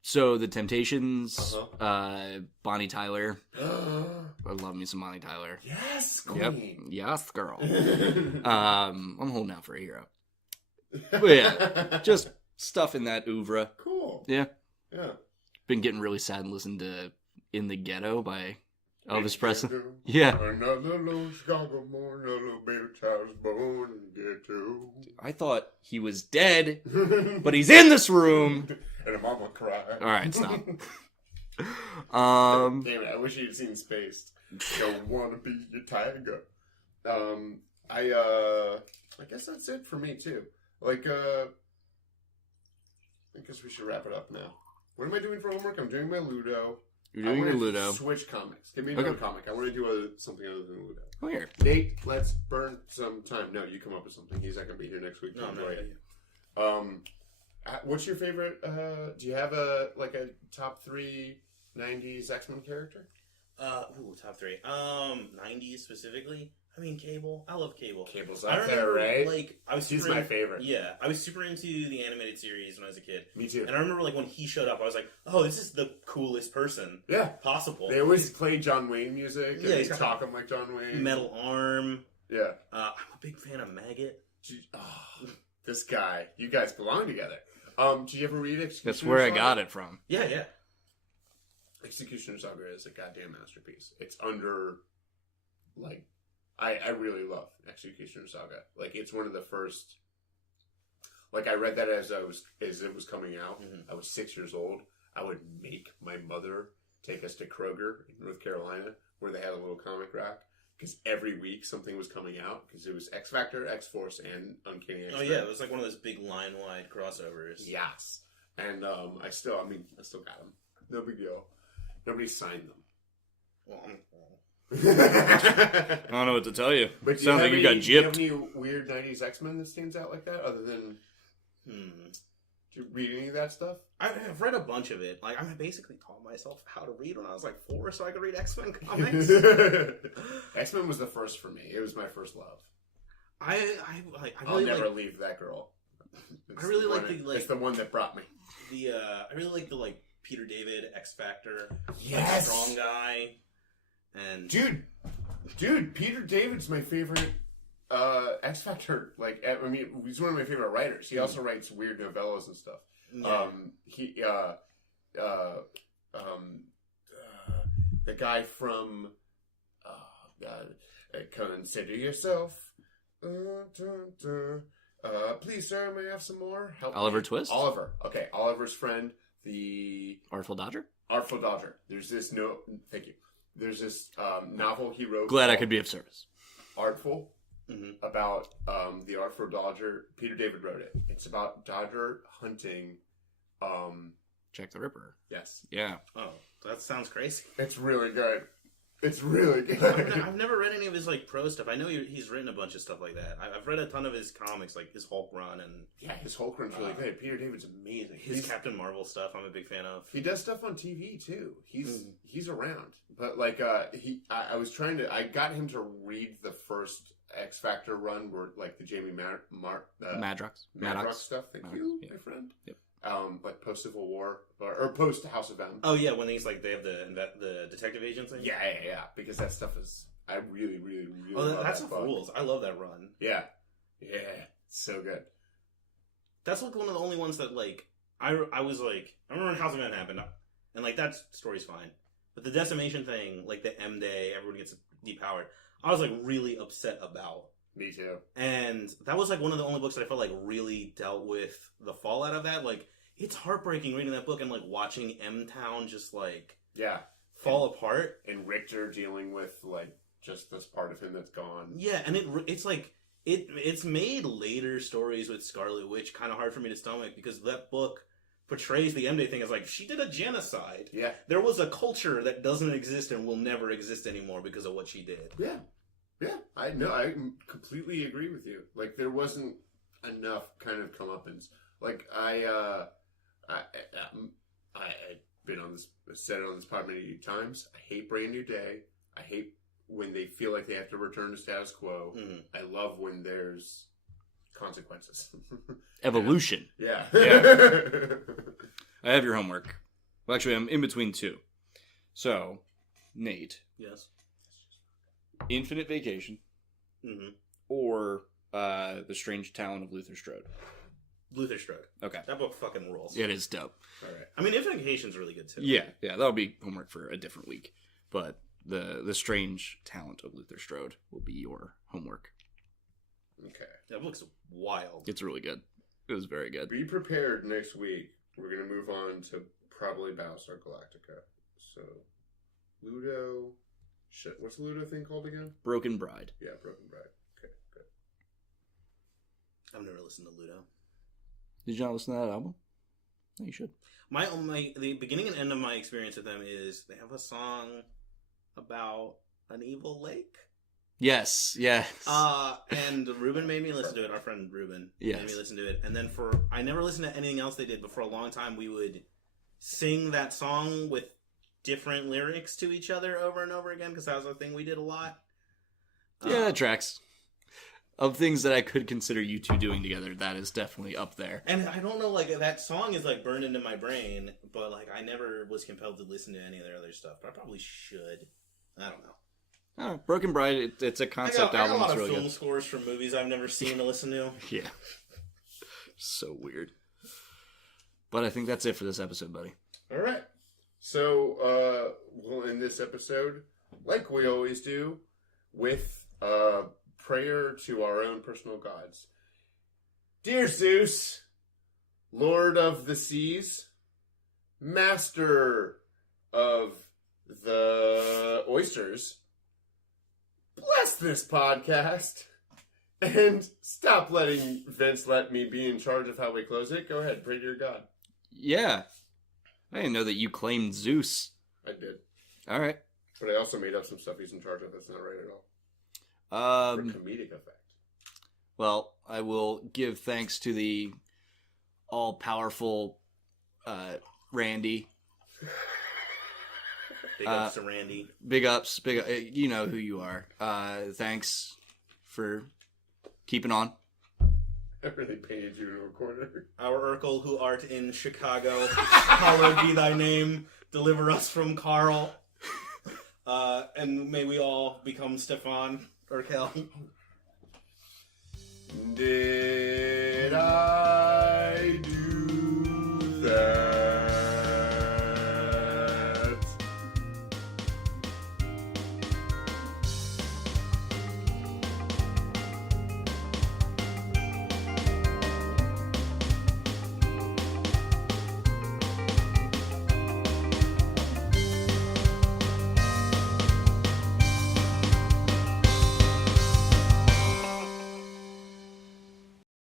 So the Temptations, Uh-huh. Bonnie Tyler. I love me some Bonnie Tyler. Yes, Yep. queen. Yes, girl. I'm holding out for a hero. But yeah, just stuff in that oeuvre. Cool. Yeah. Yeah. Been getting really sad and listening to In the Ghetto by Elvis Presley. Yeah. Another little Chicago morning, a little baby child's born in the ghetto. I thought he was dead, but he's in this room. And a mama cried. All right, stop. Damn it! I wish you'd seen Spaced. Don't wanna be your tiger. I guess that's it for me too. Like, I guess we should wrap it up now. What am I doing for homework? I'm doing my Ludo. You're doing your Ludo. Switch comics. Give me another comic. I want to do something other than Ludo. Oh, here. Nate, let's burn some time. No, you come up with something. He's not going to be here next week. No, I'm not. What's your favorite? Do you have a top 3 '90s X-Men character? Top 3. '90s specifically. I mean, Cable. I love Cable. Cable's up there, right? Like, He's my favorite. Yeah, I was super into the animated series when I was a kid. Me too. And I remember, like, when he showed up, I was like, "Oh, this is the coolest person, possible." They always play John Wayne music. Yeah, and he's they got talk him like John Wayne. Metal arm. Yeah. I'm a big fan of Maggot. This guy. You guys belong together. Did you ever read Executioner That's where I Saga? got it from. Yeah. Executioner Saga is a goddamn masterpiece. It's under, like, I really love Executioner Saga. Like, it's one of the first. Like, I read that as it was coming out. Mm-hmm. I was 6 years old. I would make my mother take us to Kroger in North Carolina, where they had a little comic rack, because every week something was coming out. Because it was X Factor, X Force, and Uncanny X-Men. Oh yeah, it was like one of those big line-wide crossovers. Yes, and I still got them. No big deal. Nobody signed them. Well, I don't know what to tell you. But sounds like you got gypped. Do you have any weird '90s X-Men that stands out like that, other than? Did you read any of that stuff? I've read a bunch of it. Like, I basically taught myself how to read when I was like 4, so I could read X-Men comics. X-Men was the first for me. It was my first love. I'll never leave that girl. I really like it's the one that brought me. I really like the Peter David X Factor. Yes, strong guy. And dude, Peter David's my favorite X Factor. Like, I mean, he's one of my favorite writers. He also writes weird novellas and stuff. Yeah. The guy from Consider Yourself. Please, sir, may I have some more? Help Oliver me. Twist? Oliver. Okay, Oliver's friend, the Artful Dodger? Artful Dodger. There's this thank you. There's this novel he wrote. Glad I could be of service. Artful. About the Artful Dodger. Peter David wrote it. It's about Dodger hunting. Jack the Ripper. Yes. Yeah. Oh, that sounds crazy. It's really good. It's really good. I've never read any of his pro stuff. I know he's written a bunch of stuff like that. I've read a ton of his comics, like his Hulk run and his Hulk run's really good. Peter David's amazing. His Captain Marvel stuff, I'm a big fan of. He does stuff on TV too. He's around, but I got him to read the first X Factor run, where like the Jamie Madrox stuff. Thank you, my friend. Yep. Like post Civil War or post House of M. Oh yeah, when he's like they have the detective agent thing. Yeah. Because that stuff is I really. Oh, love that's that what rules. I love that run. Yeah, so good. That's like one of the only ones that like I was like I remember when House of M happened, and like that story's fine, but the decimation thing, like the M Day, everyone gets depowered. I was like really upset about. Me too. And that was like one of the only books that I felt like really dealt with the fallout of that. Like, it's heartbreaking reading that book and like watching M-Town just like fall apart. And Richter dealing with like just this part of him that's gone. Yeah, and it's like it's made later stories with Scarlet Witch kind of hard for me to stomach because that book portrays the M-Day thing as like she did a genocide. Yeah. There was a culture that doesn't exist and will never exist anymore because of what she did. Yeah. Yeah, I completely agree with you. Like, there wasn't enough kind of comeuppance. Like, I've been on this, said it on this pod many times. I hate Brand New Day. I hate when they feel like they have to return to status quo. Mm-hmm. I love when there's consequences. Evolution. Yeah. I have your homework. Well, actually, I'm in between two. So, Nate. Yes. Infinite Vacation. Mm-hmm. Or The Strange Talent of Luther Strode. Luther Strode. Okay. That book fucking rules. It is dope. All right. I mean, Infinite Vacation's really good too. Yeah. That'll be homework for a different week. But the Strange Talent of Luther Strode will be your homework. Okay. That book's wild. It's really good. It was very good. Be prepared next week. We're going to move on to probably Battlestar Galactica. So, Ludo... Shit, what's the Ludo thing called again? Broken Bride. Yeah, Broken Bride. Okay, good. I've never listened to Ludo. Did you not listen to that album? No, you should. The beginning and end of my experience with them is they have a song about an evil lake. Yes. And Ruben made me listen to it. Our friend Ruben made me listen to it. And then I never listened to anything else they did, but for a long time we would sing that song with different lyrics to each other over and over again, because that was a thing we did a lot. Yeah, that tracks. Of things that I could consider you two doing together, that is definitely up there. And I don't know, like, that song is, like, burned into my brain, but, like, I never was compelled to listen to any of their other stuff. But I probably should. I don't know. Broken Bride, it's a concept album. I got a lot it's of really film good. scores from movies I've never seen to listen to. Yeah. So weird. But I think that's it for this episode, buddy. All right. So, we'll end this episode, like we always do, with prayer to our own personal gods. Dear Zeus, Lord of the seas, Master of the oysters, bless this podcast, and stop letting Vince let me be in charge of how we close it. Go ahead, pray to your God. Yeah. I didn't know that you claimed Zeus. I did. All right. But I also made up some stuff he's in charge of that's not right at all. For comedic effect. Well, I will give thanks to the all-powerful Randy. Big ups to Randy. Big ups. You know who you are. Thanks for keeping on. I really painted you into a corner. Our Urkel, who art in Chicago, hallowed be thy name. Deliver us from Carl. And may we all become Stefan Urkel. Did I do that?